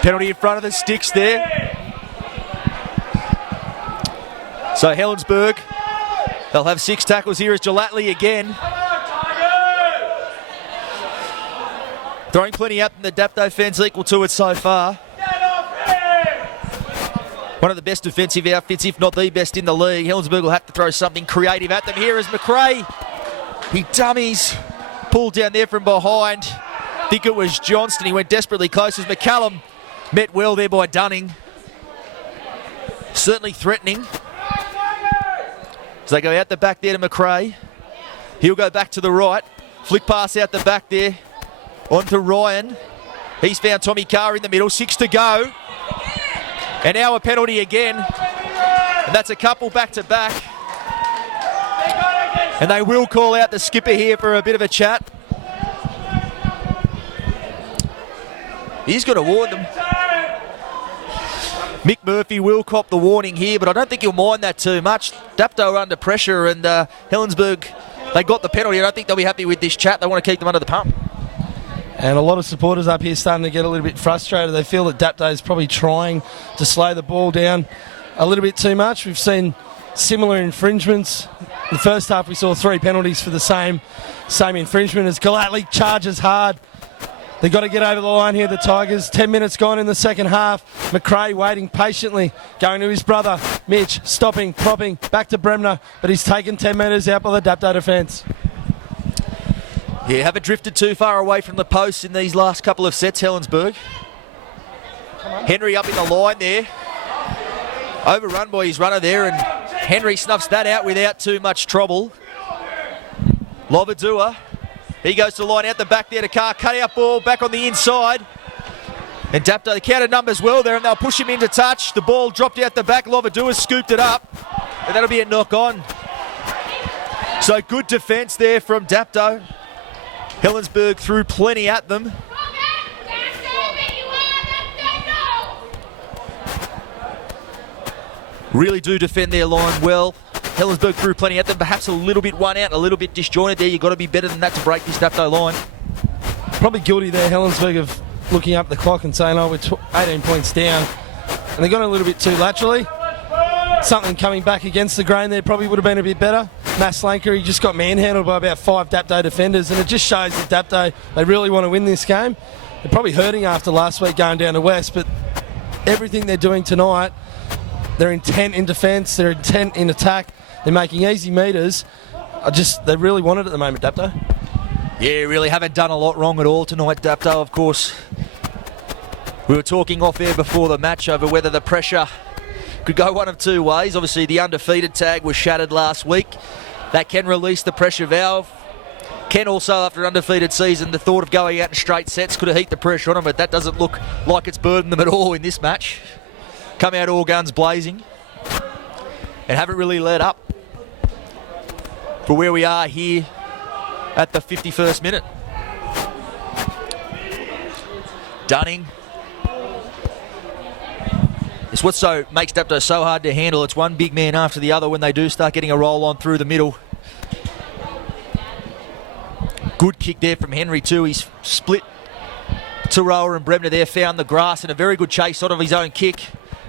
Penalty in front of the sticks there. So Helensburgh, they'll have 6 tackles here as Gelatli again. Throwing plenty up in the Dapto fence, equal to it so far. One of the best defensive outfits, if not the best in the league. Helensburgh will have to throw something creative at them. Here is McRae. He dummies. Pulled down there from behind. I think it was Johnston. He went desperately close as McCallum met well there by Dunning. Certainly threatening. So they go out the back there to McRae. He'll go back to the right. Flick pass out the back there. On to Ryan. He's found Tommy Carr in the middle. 6 to go. And now a penalty again. And that's a couple back to back. And they will call out the skipper here for a bit of a chat. He's going to warn them. Mick Murphy will cop the warning here, but I don't think he'll mind that too much. Dapto are under pressure, and Helensburgh, they got the penalty. I don't think they'll be happy with this chat. They want to keep them under the pump. And a lot of supporters up here starting to get a little bit frustrated. They feel that Dapto is probably trying to slow the ball down a little bit too much. We've seen similar infringements. In the first half, we saw 3 penalties for the same infringement as Galatly charges hard. They've got to get over the line here, the Tigers. 10 minutes gone in the second half. McRae waiting patiently, going to his brother. Mitch stopping, propping, back to Bremner, but he's taken 10 metres out by the Dapto defence. Yeah, haven't drifted too far away from the post in these last couple of sets, Helensburgh. Henry up in the line there. Overrun by his runner there, and Henry snuffs that out without too much trouble. Lovadua, he goes to the line out the back there to Carr. Cut out ball back on the inside. And Dapto, they counted numbers well there, and they'll push him into touch. The ball dropped out the back. Lovadua scooped it up, and that'll be a knock on. So good defence there from Dapto. Helensburgh threw plenty at them. Really do defend their line well. Helensburgh threw plenty at them, perhaps a little bit one out, a little bit disjointed there. You've got to be better than that to break this Dapto line. Probably guilty there, Helensburgh, of looking up the clock and saying, oh, we're 18 points down. And they got a little bit too laterally. Something coming back against the grain there probably would have been a bit better. Matt Slanker, he just got manhandled by about 5 Dapto defenders, and it just shows that Dapto, they really want to win this game. They're probably hurting after last week going down to West, but everything they're doing tonight, they're intent in defence, they're intent in attack, they're making easy metres. They really want it at the moment, Dapto. Yeah, really haven't done a lot wrong at all tonight, Dapto, of course. We were talking off air before the match over whether the pressure could go one of two ways. Obviously, the undefeated tag was shattered last week. That can release the pressure valve. Can also, after an undefeated season, the thought of going out in straight sets could have heaped the pressure on them, but that doesn't look like it's burdened them at all in this match. Come out all guns blazing and haven't really let up for where we are here at the 51st minute. Dunning. It's what makes Dapto so hard to handle. It's one big man after the other when they do start getting a roll on through the middle. Good kick there from Henry too. He's split Taroa and Bremner there, found the grass, and a very good chase out of his own kick.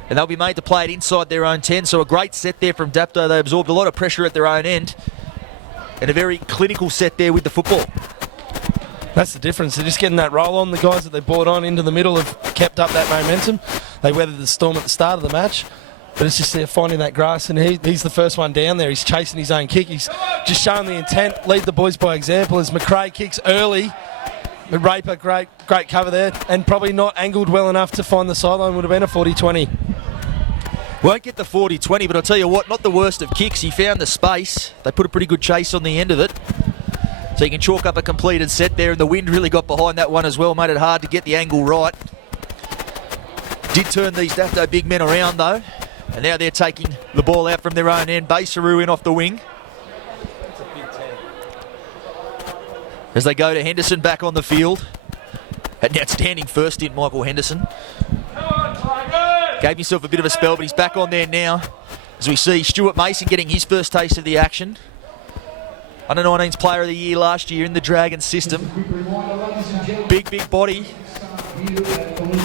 And they'll be made to play it inside their own 10. So a great set there from Dapto. They absorbed a lot of pressure at their own end. And a very clinical set there with the football. That's the difference. They're just getting that roll on. The guys that they brought on into the middle have kept up that momentum. They weathered the storm at the start of the match. But it's just they're finding that grass, and he's the first one down there. He's chasing his own kick. He's just showing the intent. Lead the boys by example as McRae kicks early. But Raper, great cover there. And probably not angled well enough to find the sideline. Would have been a 40-20. Won't get the 40-20, but I'll tell you what, not the worst of kicks. He found the space. They put a pretty good chase on the end of it. So you can chalk up a completed set there, and the wind really got behind that one as well, made it hard to get the angle right. Did turn these Dapto big men around though, and now they're taking the ball out from their own end. Basaru in off the wing. As they go to Henderson back on the field. Had an outstanding first in Michael Henderson. Gave himself a bit of a spell, but he's back on there now. As we see Stuart Mason getting his first taste of the action. Under 19's player of the year last year in the Dragon system. Big body.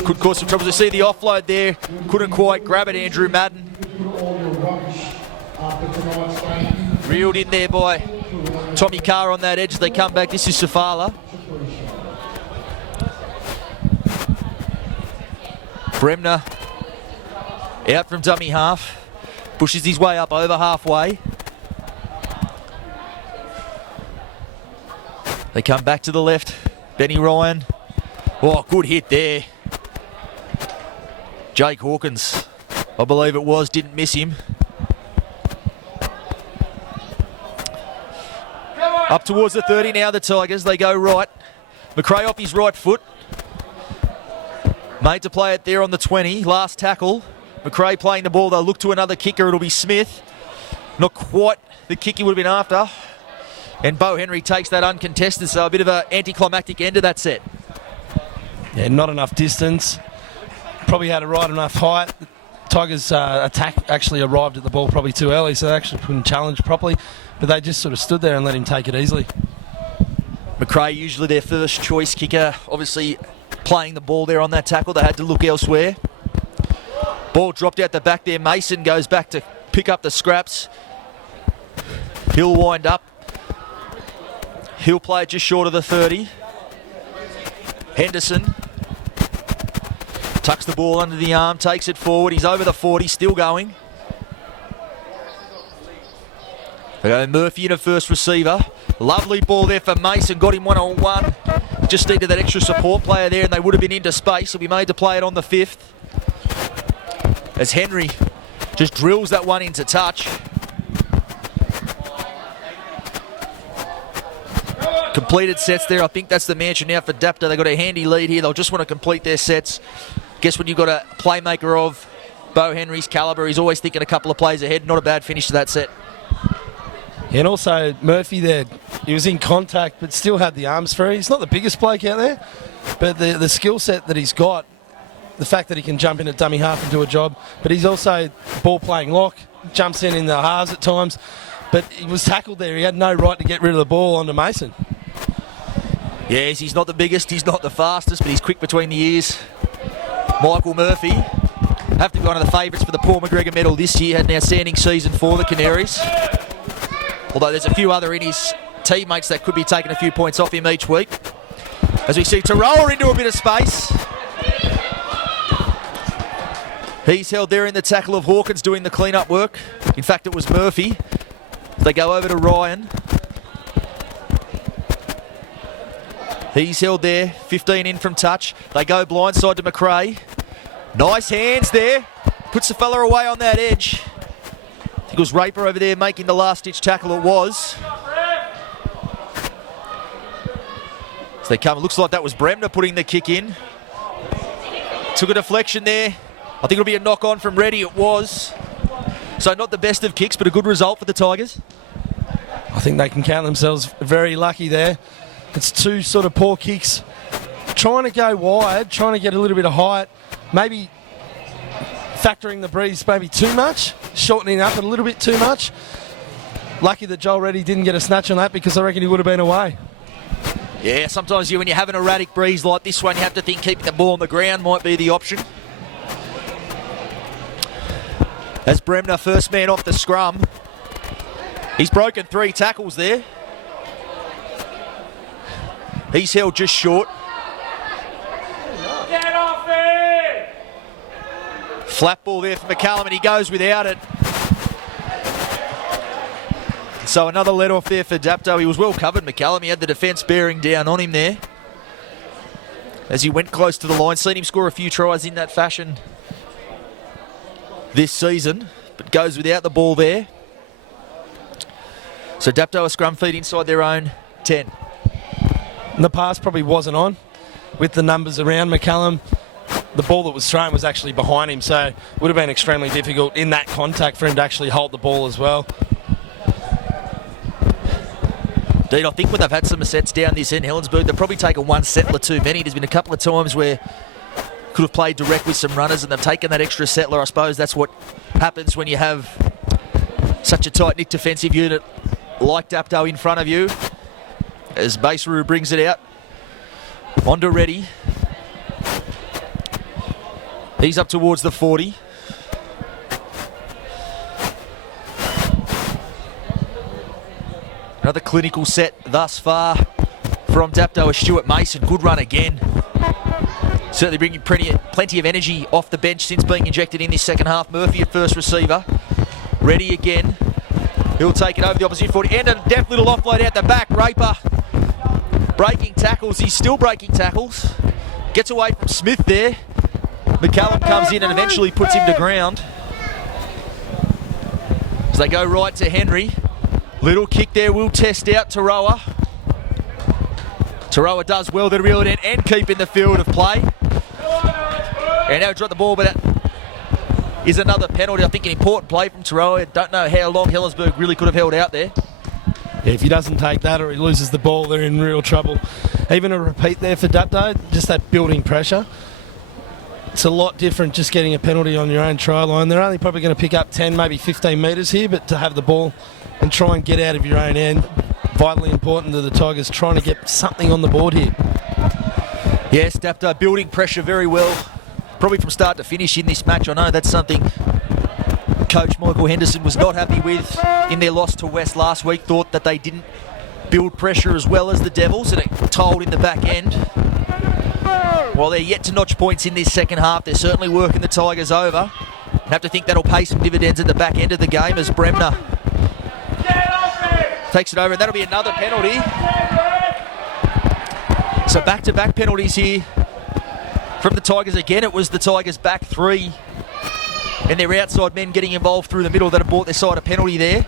Could cause some trouble. To see the offload there. Couldn't quite grab it, Andrew Madden. Reeled in there by Tommy Carr on that edge as they come back. This is Safala. Bremner out from dummy half. Pushes his way up over halfway. They come back to the left. Benny Ryan. Oh, good hit there. Jake Hawkins, I believe it was, didn't miss him. Up towards the 30 now, the Tigers. They go right. McRae off his right foot. Made to play it there on the 20. Last tackle. McRae playing the ball. They'll look to another kicker. It'll be Smith. Not quite the kick he would have been after. And Bo Henry takes that uncontested, so a bit of an anticlimactic end to that set. Yeah, not enough distance. Probably had a right enough height. Tigers' attack actually arrived at the ball probably too early, so they actually couldn't challenge properly, but they just sort of stood there and let him take it easily. McRae, usually their first choice kicker, obviously playing the ball there on that tackle. They had to look elsewhere. Ball dropped out the back there. Mason goes back to pick up the scraps. He'll wind up. He'll play it just short of the 30. Henderson tucks the ball under the arm, takes it forward. He's over the 40, still going. They go Murphy in a first receiver. Lovely ball there for Mason. Got him one-on-one. Just needed that extra support player there and they would have been into space. He'll be made to play it on the 5th. As Henry just drills that one into touch. Completed sets there. I think that's the mantra now for Dapto. They've got a handy lead here. They'll just want to complete their sets. Guess when you've got a playmaker of Bo Henry's calibre, he's always thinking a couple of plays ahead. Not a bad finish to that set. Yeah, and also Murphy there, he was in contact but still had the arms free. He's not the biggest bloke out there, but the skill set that he's got, the fact that he can jump in at dummy half and do a job, but he's also ball playing lock, jumps in the halves at times, but he was tackled there. He had no right to get rid of the ball onto Mason. Yes, he's not the biggest, he's not the fastest, but he's quick between the ears. Michael Murphy, have to be one of the favourites for the Paul McGregor medal this year. Had an outstanding season for the Canaries. Although there's a few other in his teammates that could be taking a few points off him each week. As we see Taroa into a bit of space. He's held there in the tackle of Hawkins doing the clean-up work. In fact, it was Murphy. They go over to Ryan. He's held there, 15 in from touch. They go blindside to McRae. Nice hands there. Puts the fella away on that edge. I think it was Raper over there making the last-ditch tackle. It was. As they come, it looks like that was Bremner putting the kick in. Took a deflection there. I think it'll be a knock-on from Reddy. It was. So not the best of kicks, but a good result for the Tigers. I think they can count themselves very lucky there. It's two sort of poor kicks. Trying to go wide, trying to get a little bit of height. Maybe factoring the breeze maybe too much. Shortening up a little bit too much. Lucky that Joel Reddy didn't get a snatch on that because I reckon he would have been away. Yeah, sometimes when you have an erratic breeze like this one, you have to think keeping the ball on the ground might be the option. As Bremner, first man off the scrum. He's broken 3 tackles there. He's held just short. Get off it! Flat ball there for McCallum and he goes without it. So another let off there for Dapto. He was well covered, McCallum. He had the defence bearing down on him there. As he went close to the line. Seen him score a few tries in that fashion this season. But goes without the ball there. So Dapto a scrum feed inside their own 10. And the pass probably wasn't on with the numbers around McCallum. The ball that was thrown was actually behind him, so it would have been extremely difficult in that contact for him to actually hold the ball as well. Indeed, I think when they've had some sets down this end, Helensburgh, they've probably taken one settler too many. There's been a couple of times where could have played direct with some runners and they've taken that extra settler. I suppose that's what happens when you have such a tight-knit defensive unit like Dapto in front of you. As Baseroo brings it out. On to Reddy. He's up towards the 40. Another clinical set thus far from Dapto as Stuart Mason. Good run again. Certainly bringing plenty of energy off the bench since being injected in this second half. Murphy at first receiver. Reddy again. He'll take it over the opposite 40. And a deft little offload out the back. Raper breaking tackles. He's still breaking tackles. Gets away from Smith there. McCallum comes in and eventually puts him to ground. As they go right to Henry. Little kick there will test out Taroa. Taroa does well to reel it in and keep in the field of play. And now drop the ball, but that is another penalty. I think an important play from Taroa. Don't know how long Helensburgh really could have held out there. Yeah, if he doesn't take that or he loses the ball, they're in real trouble. Even a repeat there for Dapto, just that building pressure. it's a lot different just getting a penalty on your own try line. They're only probably going to pick up 10, maybe 15 metres here, but to have the ball and try and get out of your own end, vitally important to the Tigers trying to get something on the board here. Yes, Dapto building pressure very well, probably from start to finish in this match. I know that's something Coach Michael Henderson was not happy with in their loss to West last week. Thought that they didn't build pressure as well as the Devils, and it told in the back end. While they're yet to notch points in this second half, they're certainly working the Tigers over. And have to think that'll pay some dividends at the back end of the game as Bremner takes it over, and that'll be another penalty. So back-to-back penalties here from the Tigers again. It was the Tigers' back three and their outside men getting involved through the middle that have bought their side a penalty there.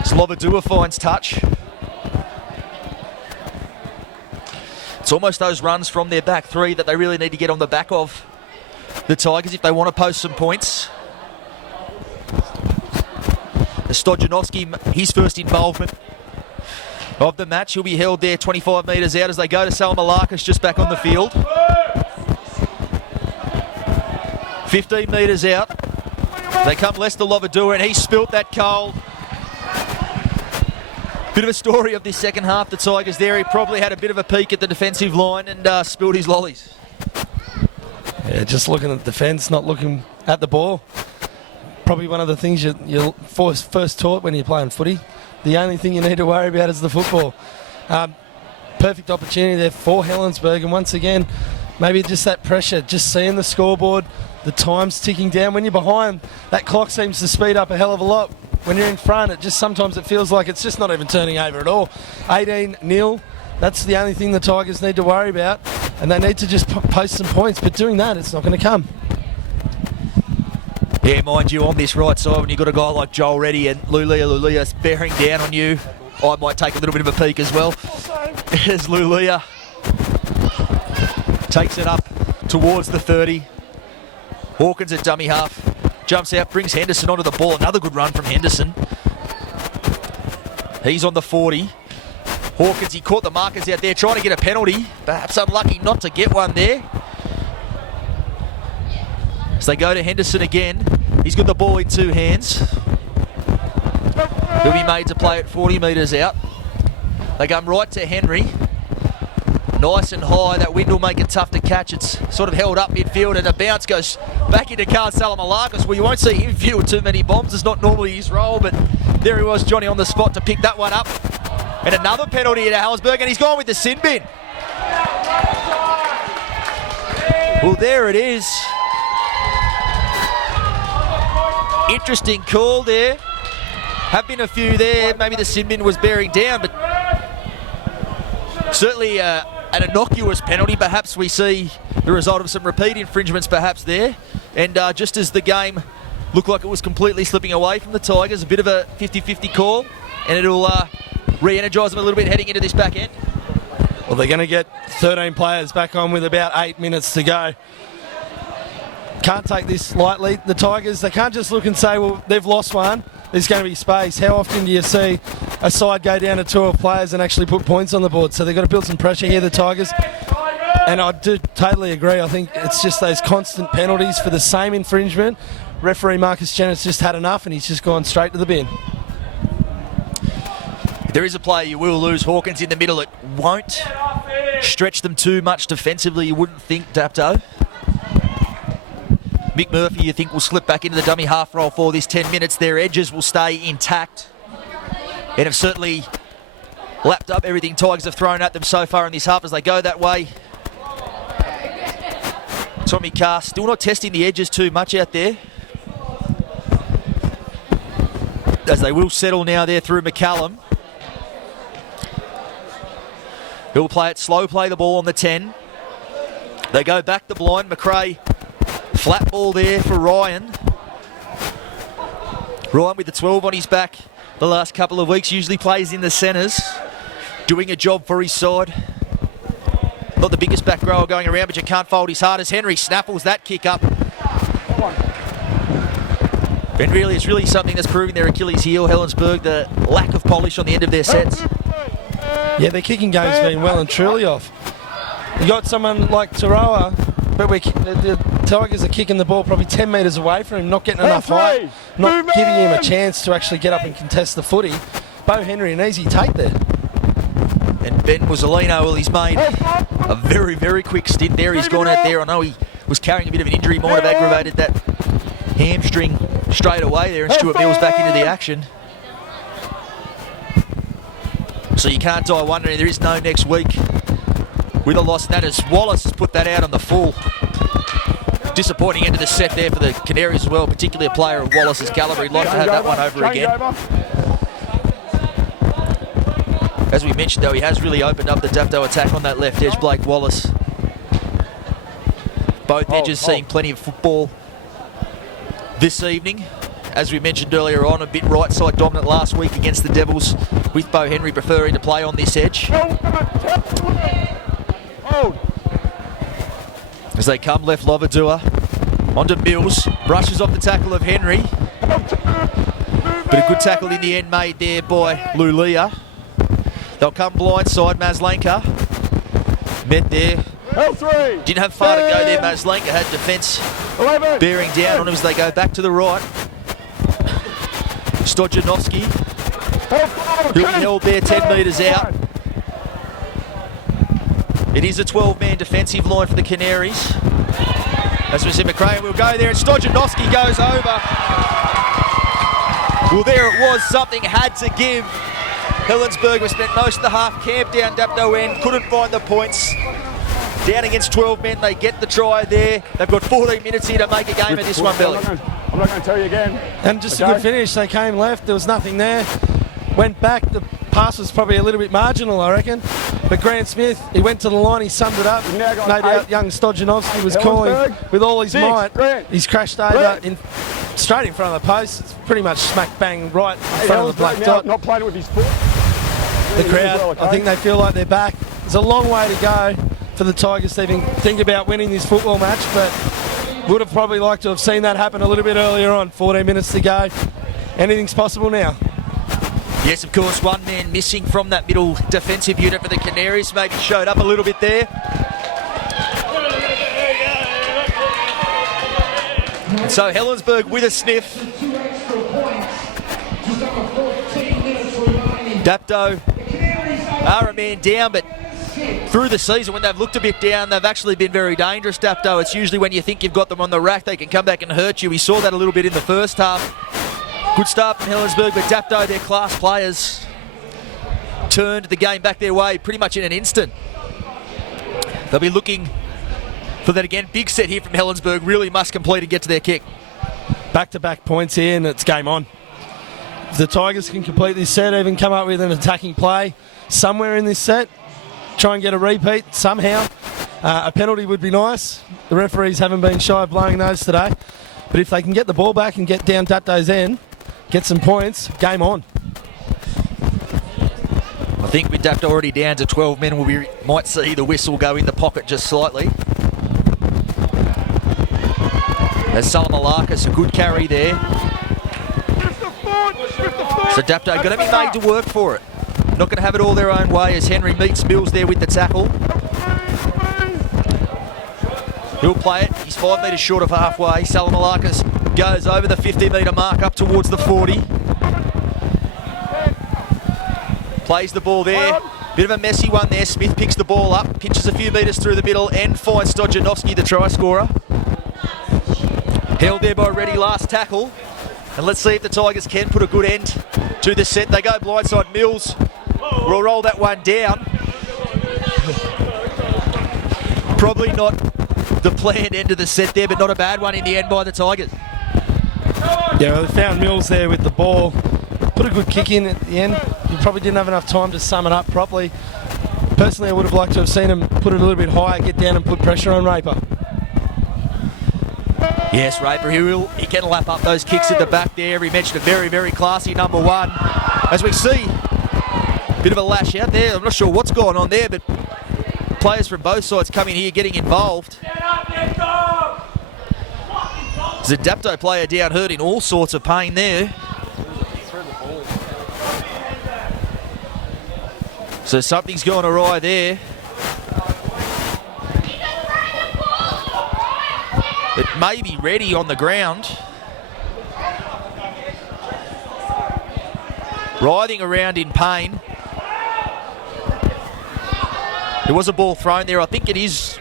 Slovadua finds touch. It's almost those runs from their back three that they really need to get on the back of the Tigers if they want to post some points. Stojanovski, his first involvement of the match. He'll be held there 25 metres out as they go to Salmalakis just back on the field. 15 metres out. They come Lester Lovadua, and he spilt that coal. Bit of a story of this second half, the Tigers there. He probably had a bit of a peek at the defensive line and spilled his lollies. Yeah, just looking at the defence, not looking at the ball. Probably one of the things you're first taught when you're playing footy. The only thing you need to worry about is the football. Perfect opportunity there for Helensburgh, and once again, maybe just that pressure, just seeing the scoreboard, the time's ticking down. When you're behind, that clock seems to speed up a hell of a lot. When you're in front, sometimes it feels like it's just not even turning over at all. 18-0, that's the only thing the Tigers need to worry about, and they need to just post some points, but doing that, it's not going to come. Yeah, mind you, on this right side, when you've got a guy like Joel Reddy and Lulia bearing down on you, I might take a little bit of a peek as well. As Lulia takes it up towards the 30. Hawkins at dummy half. Jumps out, brings Henderson onto the ball. Another good run from Henderson. He's on the 40. Hawkins, he caught the markers out there trying to get a penalty. Perhaps unlucky not to get one there. As they go to Henderson again. He's got the ball in two hands. He'll be made to play at 40 metres out. They come right to Henry. Nice and high. That wind will make it tough to catch. It's sort of held up midfield, and a bounce goes back into Carl Salamalarkis. Well, you won't see him field too many bombs. It's not normally his role, but there he was, Johnny, on the spot to pick that one up. And another penalty at Helensburgh, and he's gone with the sin bin. Well, there it is. Interesting call there. Have been a few there. Maybe the sin bin was bearing down, but certainly an innocuous penalty. Perhaps we see the result of some repeat infringements perhaps there. And just as the game looked like it was completely slipping away from the Tigers, a bit of a 50-50 call, and it'll re-energise them a little bit heading into this back end. Well, they're going to get 13 players back on with about 8 minutes to go. Can't take this lightly. The Tigers, they can't just look and say, well, they've lost one. There's going to be space. How often do you see a side go down to 12 players and actually put points on the board? So they've got to build some pressure here, the Tigers. And I do totally agree. I think it's just those constant penalties for the same infringement. Referee Marcus Jennings just had enough, and he's just gone straight to the bin. There is a player you will lose. Hawkins in the middle. It won't stretch them too much defensively, you wouldn't think, Dapto. Mick Murphy, you think, will slip back into the dummy half roll for this 10 minutes. Their edges will stay intact and have certainly lapped up everything Tigers have thrown at them so far in this half as they go that way. Tommy Carr still not testing the edges too much out there, as they will settle now there through McCallum. He'll play it slow, play the ball on the 10. They go back the blind. McRae, flat ball there for Ryan. Ryan with the 12 on his back the last couple of weeks, usually plays in the centres, doing a job for his side. Not the biggest back rower going around, but you can't fold his heart as Henry snaffles that kick up. And really, it's really something that's proving their Achilles heel, Helensburgh, the lack of polish on the end of their sets. Yeah, their kicking game's been well and truly off. You got someone like Taroa but the Tigers are kicking the ball probably 10 metres away from him, not getting enough height, not giving him a chance to actually get up and contest the footy. Bo Henry, an easy take there. And Ben Muzzolino, well, he's made a very, very quick stint there. He's gone out there. I know he was carrying a bit of an injury, might have aggravated that hamstring straight away there, and Stuart Mills back into the action. So you can't die wondering there is no next week with a loss. That is Wallace has put that out on the full. Disappointing end of the set there for the Canaries as well, particularly a player of Wallace's calibre. He'd like to have that one over again. As we mentioned though, he has really opened up the Dapto attack on that left edge, Blake Wallace. Both edges seeing plenty of football this evening. As we mentioned earlier on, a bit right side dominant last week against the Devils, with Bo Henry preferring to play on this edge. As they come left, Lovadua onto Mills, brushes off the tackle of Henry. But a good tackle in the end made there by Lulia. They'll come blindside, Maslenka. Met there. Didn't have far to go there, Maslenka had defence bearing down on him as they go back to the right. Stojanovski, who he held there 10 metres out. It is a 12-man defensive line for the Canaries. As we see, McRae will go there, and Stojanovski goes over. Well, there it was. Something had to give. Helensburgh was spent most of the half camped down Dapto end, couldn't find the points. Down against 12 men, they get the try there. They've got 14 minutes here to make a game of this one, Billy. I'm not going to tell you again. And just a good finish. They came left. There was nothing there. Went back. The pass was probably a little bit marginal, I reckon. But Grant Smith, he went to the line. He summed it up. No doubt young Stojanovski was calling with all his might. He's crashed over straight in front of the post. It's pretty much smack bang right in front of the black dot. Not playing with his foot. The crowd, I think they feel like they're back. There's a long way to go for the Tigers to even think about winning this football match, but would have probably liked to have seen that happen a little bit earlier on. 14 minutes to go. Anything's possible now. Yes, of course, one man missing from that middle defensive unit for the Canaries. Maybe showed up a little bit there. And so Helensburgh with a sniff. Dapto are a man down, but through the season, when they've looked a bit down, they've actually been very dangerous, Dapto. It's usually when you think you've got them on the rack, they can come back and hurt you. We saw that a little bit in the first half. Good start from Helensburgh, but Dapto, their class players, turned the game back their way pretty much in an instant. They'll be looking for that again. Big set here from Helensburgh. Really must complete and get to their kick. Back-to-back points here, and it's game on. If the Tigers can complete this set, even come up with an attacking play somewhere in this set, try and get a repeat somehow. A penalty would be nice. The referees haven't been shy of blowing those today. But if they can get the ball back and get down Dapto's end, get some points, game on. I think with Dapto already down to 12 men, we might see the whistle go in the pocket just slightly. As Salamalakis, a good carry there. So Dapto going to be made to work for it. Not going to have it all their own way as Henry meets Mills there with the tackle. He'll play it. He's 5 metres short of halfway. Salamalakis goes over the 50-metre mark up towards the 40. Plays the ball there. Bit of a messy one there. Smith picks the ball up, pitches a few metres through the middle and finds Stojanovski, the try scorer. Held there by Reddy last tackle. And let's see if the Tigers can put a good end to the set. They go blindside. Mills will roll that one down. Probably not the planned end of the set there, but not a bad one in the end by the Tigers. Yeah, well, they found Mills there with the ball. Put a good kick in at the end. He probably didn't have enough time to sum it up properly. Personally, I would have liked to have seen him put it a little bit higher, get down and put pressure on Raper. Yes, Raper, he can lap up those kicks at the back there. He mentioned a very, very classy number one. As we see, a bit of a lash out there. I'm not sure what's going on there, but players from both sides coming here getting involved. There's a Dapto player down hurt in all sorts of pain there. So something's gone awry there. It may be ready on the ground. Writhing around in pain. There was a ball thrown there. I think it is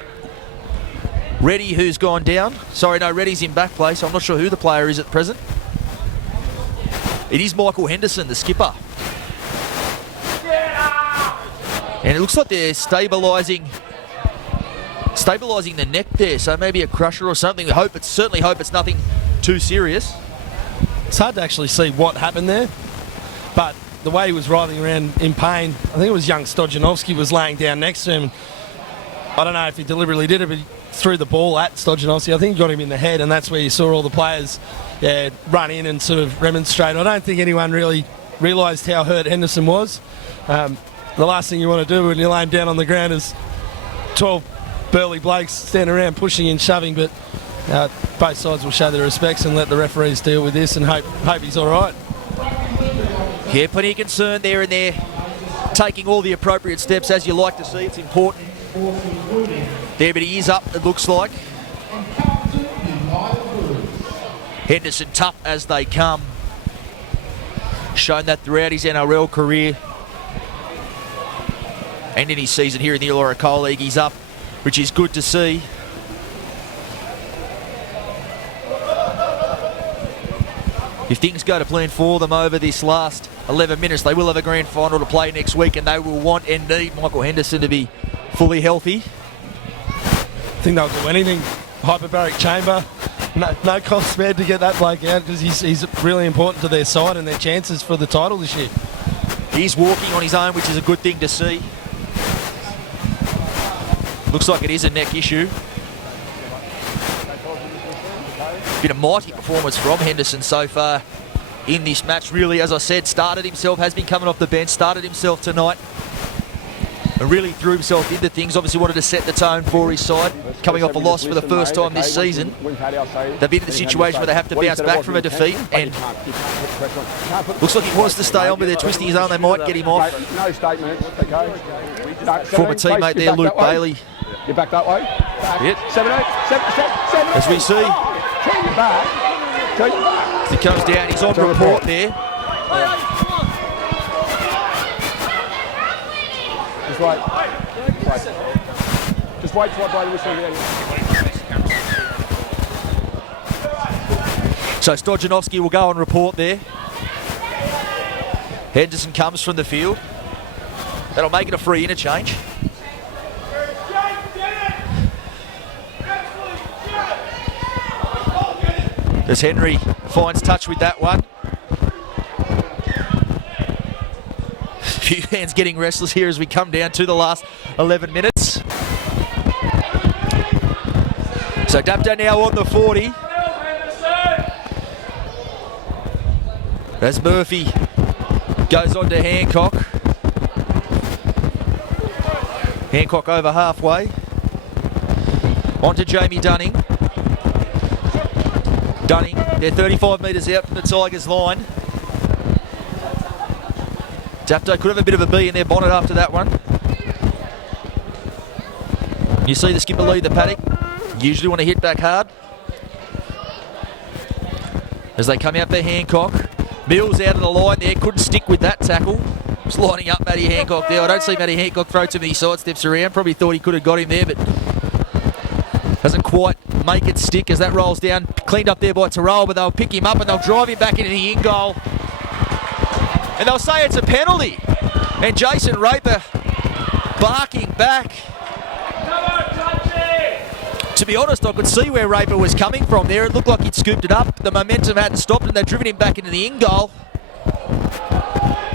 Reddy who's gone down. Sorry, no, Reddy's in back place. I'm not sure who the player is at present. It is Michael Henderson, the skipper. And it looks like they're stabilising the neck there, so maybe a crusher or something. Certainly hope it's nothing too serious. It's hard to actually see what happened there, but the way he was writhing around in pain, I think it was young Stojanovski was laying down next to him. I don't know if he deliberately did it, but he threw the ball at Stojanovski. I think he got him in the head, and that's where you saw all the players run in and sort of remonstrate. I don't think anyone really realised how hurt Henderson was. The last thing you want to do when you're laying down on the ground is 12 burly blokes standing around pushing and shoving, but both sides will show their respects and let the referees deal with this and hope he's all right. Yeah, plenty of concern there, and they're taking all the appropriate steps, as you like to see. It's important there, but he is up, it looks like. Henderson tough as they come. Shown that throughout his NRL career and in his season here in the Illawarra Coal League. He's up, which is good to see. If things go to plan for them over this last 11 minutes, they will have a grand final to play next week, and they will want and need Michael Henderson to be fully healthy. I think they'll do anything. Hyperbaric chamber, no cost spared to get that bloke out, because he's really important to their side and their chances for the title this year. He's walking on his own, which is a good thing to see. Looks like it is a neck issue. Been a mighty performance from Henderson so far in this match. Really, as I said, started himself, has been coming off the bench, started himself tonight, and really threw himself into things. Obviously wanted to set the tone for his side, coming off a loss for the first time this season. They've been in the situation where they have to bounce back from a defeat, and looks like he wants to stay on, but they're twisting his arm. They might get him off. Former teammate there, Luke Bailey. You're back that way. Yep. 7-8. As we see, Turn your back. Turn your back. he comes down. He's on report there. Just wait. Just wait till I blow the whistle again. So Stojanovski will go on report there. Henderson comes from the field. That'll make it a free interchange. As Henry finds touch with that one. A few hands getting restless here as we come down to the last 11 minutes. So Dapto now on the 40. As Murphy goes on to Hancock. Hancock over halfway. On to Jamie Dunning. Dunning, they're 35 metres out from the Tigers line. Dapto could have a bit of a bee in their bonnet after that one. You see the skipper lead the paddock. Usually want to hit back hard. As they come out for Hancock. Mills out of the line there, couldn't stick with that tackle. Just lining up Matty Hancock there. I don't see Matty Hancock throw too many sidesteps around. Probably thought he could have got him there, but doesn't quite make it stick as that rolls down. Cleaned up there by Terrell, but they'll pick him up and they'll drive him back into the in goal. And they'll say it's a penalty. And Jason Raper barking back. To be honest, I could see where Raper was coming from there. It looked like he'd scooped it up. The momentum hadn't stopped and they've driven him back into the in goal.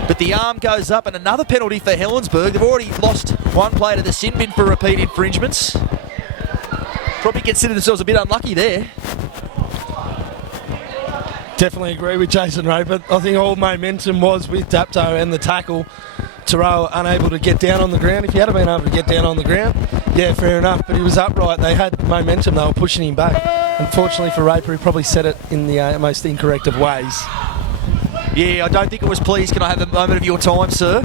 But the arm goes up, and another penalty for Helensburgh. They've already lost one player to the sin bin for repeat infringements. Probably consider themselves a bit unlucky there. Definitely agree with Jason Raper. I think all momentum was with Dapto and the tackle. Terrell unable to get down on the ground. If he had been able to get down on the ground, yeah, fair enough. But he was upright. They had momentum. They were pushing him back. Unfortunately for Raper, he probably said it in the most incorrect of ways. Yeah, I don't think it was pleased. Can I have a moment of your time, sir?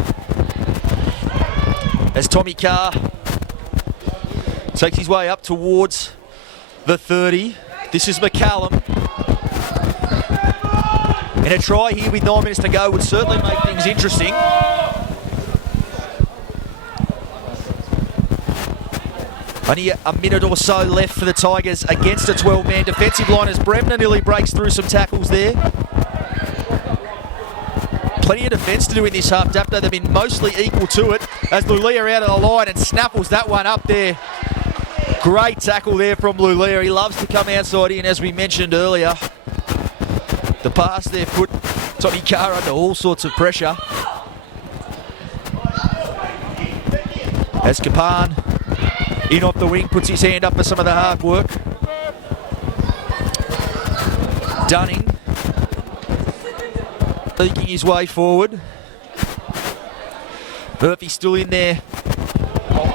As Tommy Carr takes his way up towards the 30. This is McCallum. And a try here with 9 minutes to go would certainly make things interesting. Only a minute or so left for the Tigers against a 12-man defensive line as Bremner nearly breaks through some tackles there. Plenty of defence to do in this half. Dapto, they've been mostly equal to it as Lulia out of the line and snaffles that one up there. Great tackle there from Lulia. He loves to come outside in, as we mentioned earlier. The pass there put Tommy Carr under all sorts of pressure. As Kapan in off the wing, puts his hand up for some of the hard work. Dunning leaking his way forward. Murphy still in there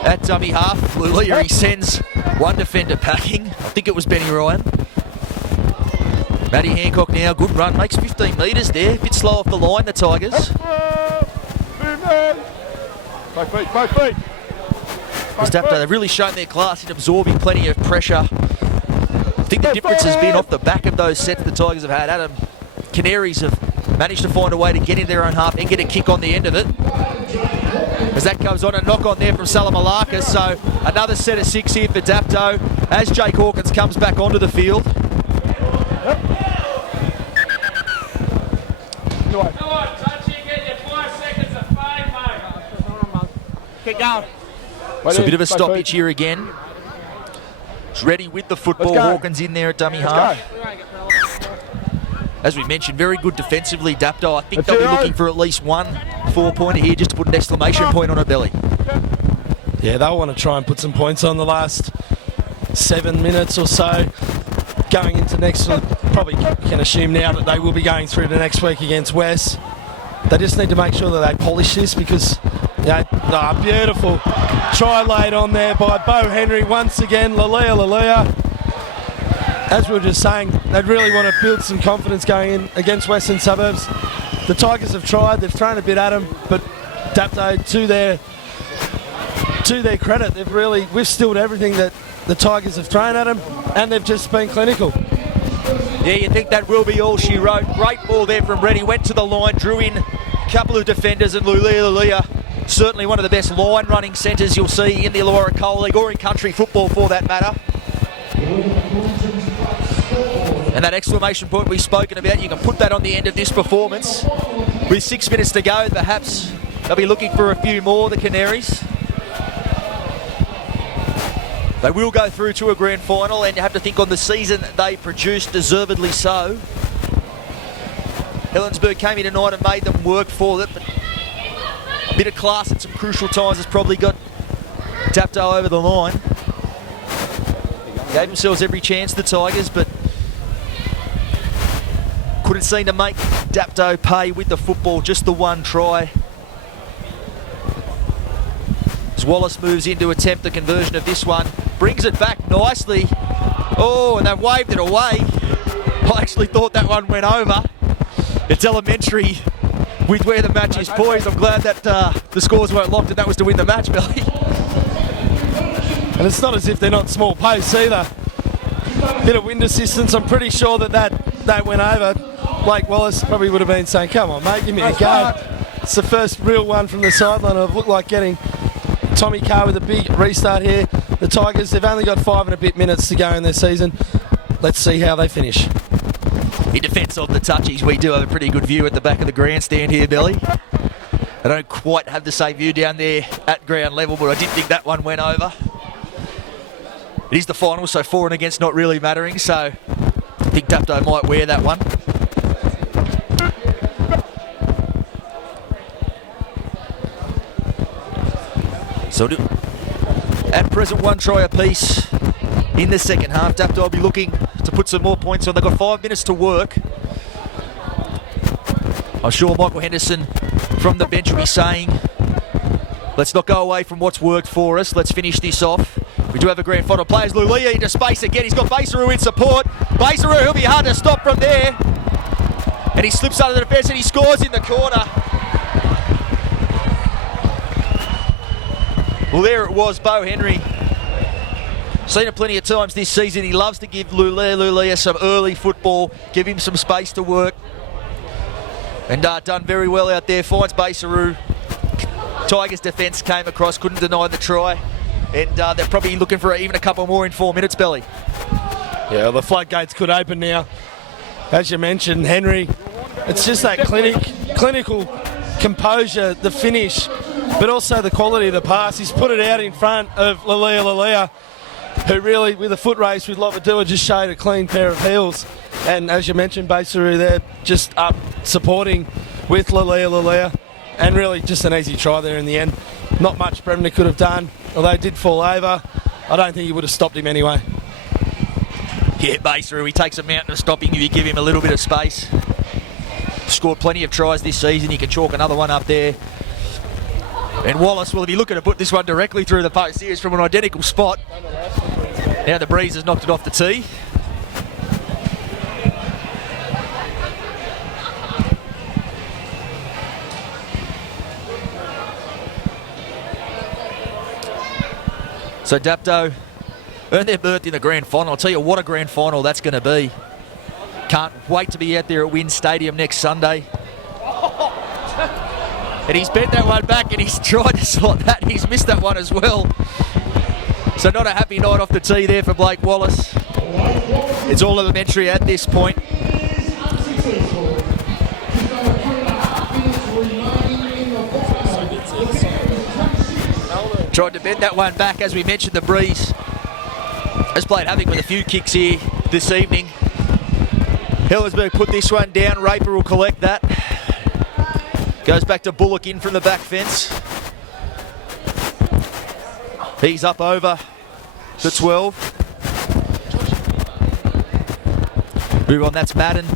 at dummy half. Lulia, he sends one defender packing. I think it was Benny Ryan. Matty Hancock now, good run, makes 15 metres there. A bit slow off the line, the Tigers. Both feet. Dapto, they've really shown their class in absorbing plenty of pressure. I think the difference has been off the back of those sets the Tigers have had. Adam, Canaries have managed to find a way to get in their own half and get a kick on the end of it. As that goes on, a knock on there from Salamalakis. So another set of 6 here for Dapto as Jake Hawkins comes back onto the field. Come on, touchy, get your 5 seconds of fame, mate. Keep going. So a bit of a stoppage here again. It's ready with the football. Hawkins in there at dummy half. As we mentioned, very good defensively, Dapto. I think they'll be looking for at least one 4-pointer here just to put an exclamation point on her belly. Yeah, they'll want to try and put some points on the last 7 minutes or so. Going into next week, probably can assume now that they will be going through to next week against West. They just need to make sure that they polish this because, beautiful try laid on there by Bo Henry once again. Lalia. As we were just saying, they'd really want to build some confidence going in against Western Suburbs. The Tigers have tried, they've thrown a bit at them, but Dapto, to their credit, they've really withstood everything that the Tigers have thrown at them, and they've just been clinical. Yeah, you think that will be all she wrote. Great ball there from Reddy, went to the line, drew in a couple of defenders, and Lulia, certainly one of the best line running centres you'll see in the Illawarra Coal League or in country football for that matter. And that exclamation point we've spoken about, you can put that on the end of this performance. With 6 minutes to go, perhaps they'll be looking for a few more, the Canaries. They will go through to a grand final, and you have to think on the season they produced, deservedly so. Helensburgh came in tonight and made them work for it, but a bit of class at some crucial times has probably got Dapto over the line. Gave themselves every chance, the Tigers, but couldn't seem to make Dapto pay with the football, just the one try. As Wallace moves in to attempt the conversion of this one, brings it back nicely. Oh, and they've waved it away. I actually thought that one went over. It's elementary with where the match is poised. I'm glad that the scores weren't locked and that was to win the match, Billy. And it's not as if they're not small posts either. Bit of wind assistance, I'm pretty sure that went over. Blake Wallace probably would have been saying, come on mate, give me a go. It's the first real one from the sideline. I've looked like getting Tommy Carr with a big restart here. The Tigers, they've only got 5 and a bit minutes to go in their season. Let's see how they finish. In defence of the touchies, we do have a pretty good view at the back of the grandstand here, Billy. I don't quite have the same view down there at ground level, but I did think that one went over. It is the final, so for and against not really mattering, so I think Dapto might wear that one. So at present, 1 try apiece in the second half. Dapto will be looking to put some more points on. They've got 5 minutes to work. I'm sure Michael Henderson from the bench will be saying, let's not go away from what's worked for us. Let's finish this off. We do have a grand final. Players Lulia into space again. He's got Basaru in support. Basaru, he'll be hard to stop from there. And he slips under the defence and he scores in the corner. Well, there it was, Bo Henry Seen it plenty of times this season. He loves to give Lulia some early football, give him some space to work. And done very well out there. Finds Basaru. Tigers defence came across, couldn't deny the try. And they're probably looking for even a couple more in 4 minutes, Belly. Yeah, the floodgates could open now. As you mentioned, Henry, it's just that clinical composure, the finish, but also the quality of the pass. He's put it out in front of Lalia, who really, with a foot race with Lopadua, just showed a clean pair of heels. And as you mentioned, Basaru there, just up supporting with Lalia, and really just an easy try there in the end. Not much Bremner could have done, although he did fall over. I don't think he would have stopped him anyway. Yeah, Basaru, he takes a mountain of stopping if you give him a little bit of space. Scored plenty of tries this season. You can chalk another one up there. And Wallace, well, if you're looking to put this one directly through the post, here's from an identical spot. Now the breeze has knocked it off the tee. So Dapto earned their berth in the grand final. I'll tell you what a grand final that's going to be. Can't wait to be out there at Wynn Stadium next Sunday. And he's bent that one back and he's tried to slot that. He's missed that one as well. So not a happy night off the tee there for Blake Wallace. It's all elementary at this point. Tried to bend that one back. As we mentioned, the breeze has played havoc with a few kicks here this evening. Helensburgh put this one down. Raper will collect that. Goes back to Bullock in from the back fence. He's up over the 12. Move on, that's Madden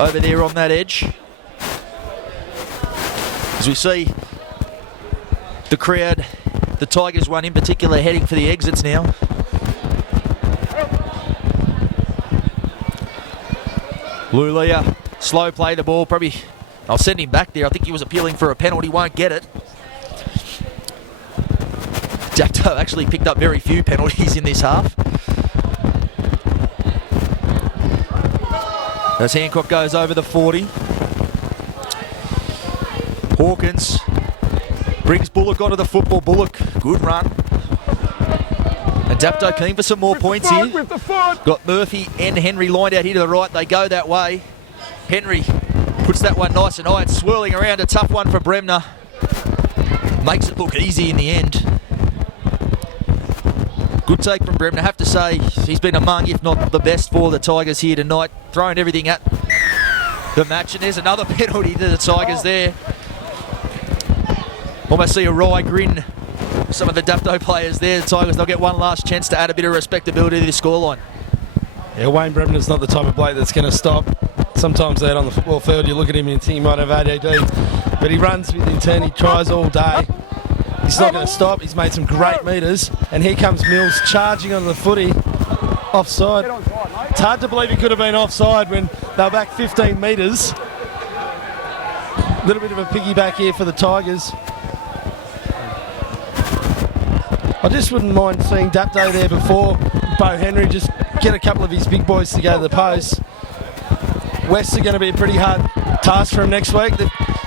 over there on that edge. As we see the crowd, the Tigers one in particular, heading for the exits now. Lulia, slow play the ball, probably, I'll send him back there. I think he was appealing for a penalty, won't get it. Dapto actually picked up very few penalties in this half. As Hancock goes over the 40. Hawkins brings Bullock onto the football. Bullock, good run. And Dapto keen for some more points here. Got Murphy and Henry lined out here to the right. They go that way. Henry puts that one nice and high. It's swirling around. A tough one for Bremner. Makes it look easy in the end. Good take from Bremner. I have to say, he's been among, if not the best for the Tigers here tonight. Throwing everything at the match. And there's another penalty to the Tigers there. Almost see a wry grin. Some of the Dapto players there. The Tigers, they'll get one last chance to add a bit of respectability to this scoreline. Yeah, Wayne Bremner's not the type of bloke that's going to stop. Sometimes out on the football field, you look at him and think he might have ADD. But he runs with intent, he tries all day. He's not going to stop. He's made some great metres. And here comes Mills charging on the footy. Offside. It's hard to believe he could have been offside when they were back 15 metres. A little bit of a piggyback here for the Tigers. I just wouldn't mind seeing Dapto there before Bo Henry just get a couple of his big boys to go to the post. West are going to be a pretty hard task for him next week.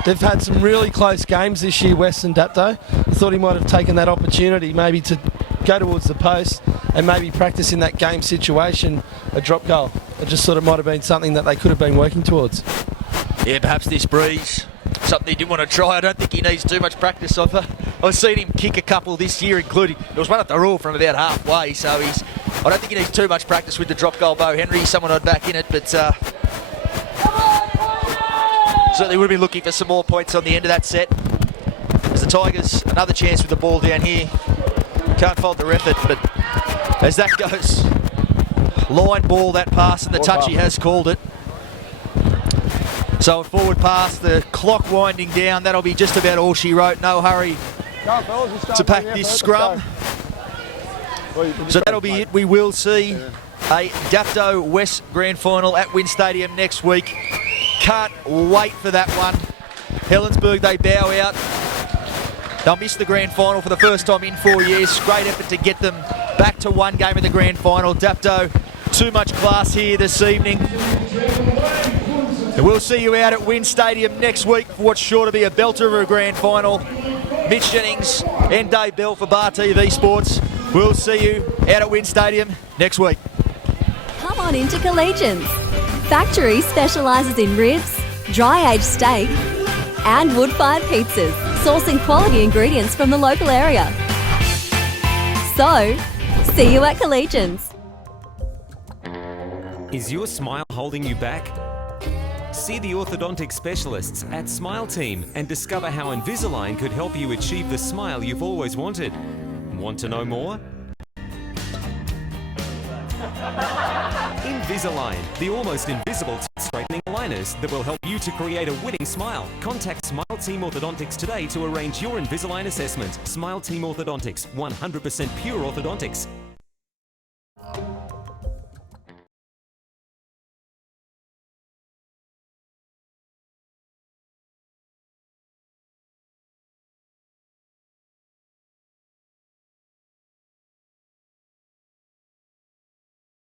They've had some really close games this year, West and Dapto. I thought he might have taken that opportunity maybe to go towards the post and maybe practice in that game situation a drop goal. It just sort of might have been something that they could have been working towards. Yeah, perhaps this breeze, something he did want to try. I don't think he needs too much practice of it. I've seen him kick a couple this year, including, there was one at the rule from about halfway, so I don't think he needs too much practice with the drop goal. Bo Henry, someone I'd back in it, but certainly would have been looking for some more points on the end of that set. As the Tigers, another chance with the ball down here. Can't fault their effort, but as that goes, line ball, that pass, and the touch, he has called it. So a forward pass, the clock winding down, that'll be just about all she wrote. No hurry to pack this scrum. So that'll be it. We will see a Dapto West Grand Final at Wynn Stadium next week. Can't wait for that one. Helensburgh, they bow out. They'll miss the Grand Final for the first time in 4 years. Great effort to get them back back to one game in the grand final. Dapto, too much class here this evening. And we'll see you out at Wynn Stadium next week for what's sure to be a belter of a grand final. Mitch Jennings and Dave Bell for Bar TV Sports. We'll see you out at Wynn Stadium next week. Come on into Collegians. Factory specialises in ribs, dry-aged steak and wood-fired pizzas, sourcing quality ingredients from the local area. So, see you at Collegians. Is your smile holding you back? See the orthodontic specialists at Smile Team and discover how Invisalign could help you achieve the smile you've always wanted. Want to know more? Invisalign, the almost invisible teeth straightening aligners that will help you to create a winning smile. Contact Smile Team Orthodontics today to arrange your Invisalign assessment. Smile Team Orthodontics, 100% pure orthodontics.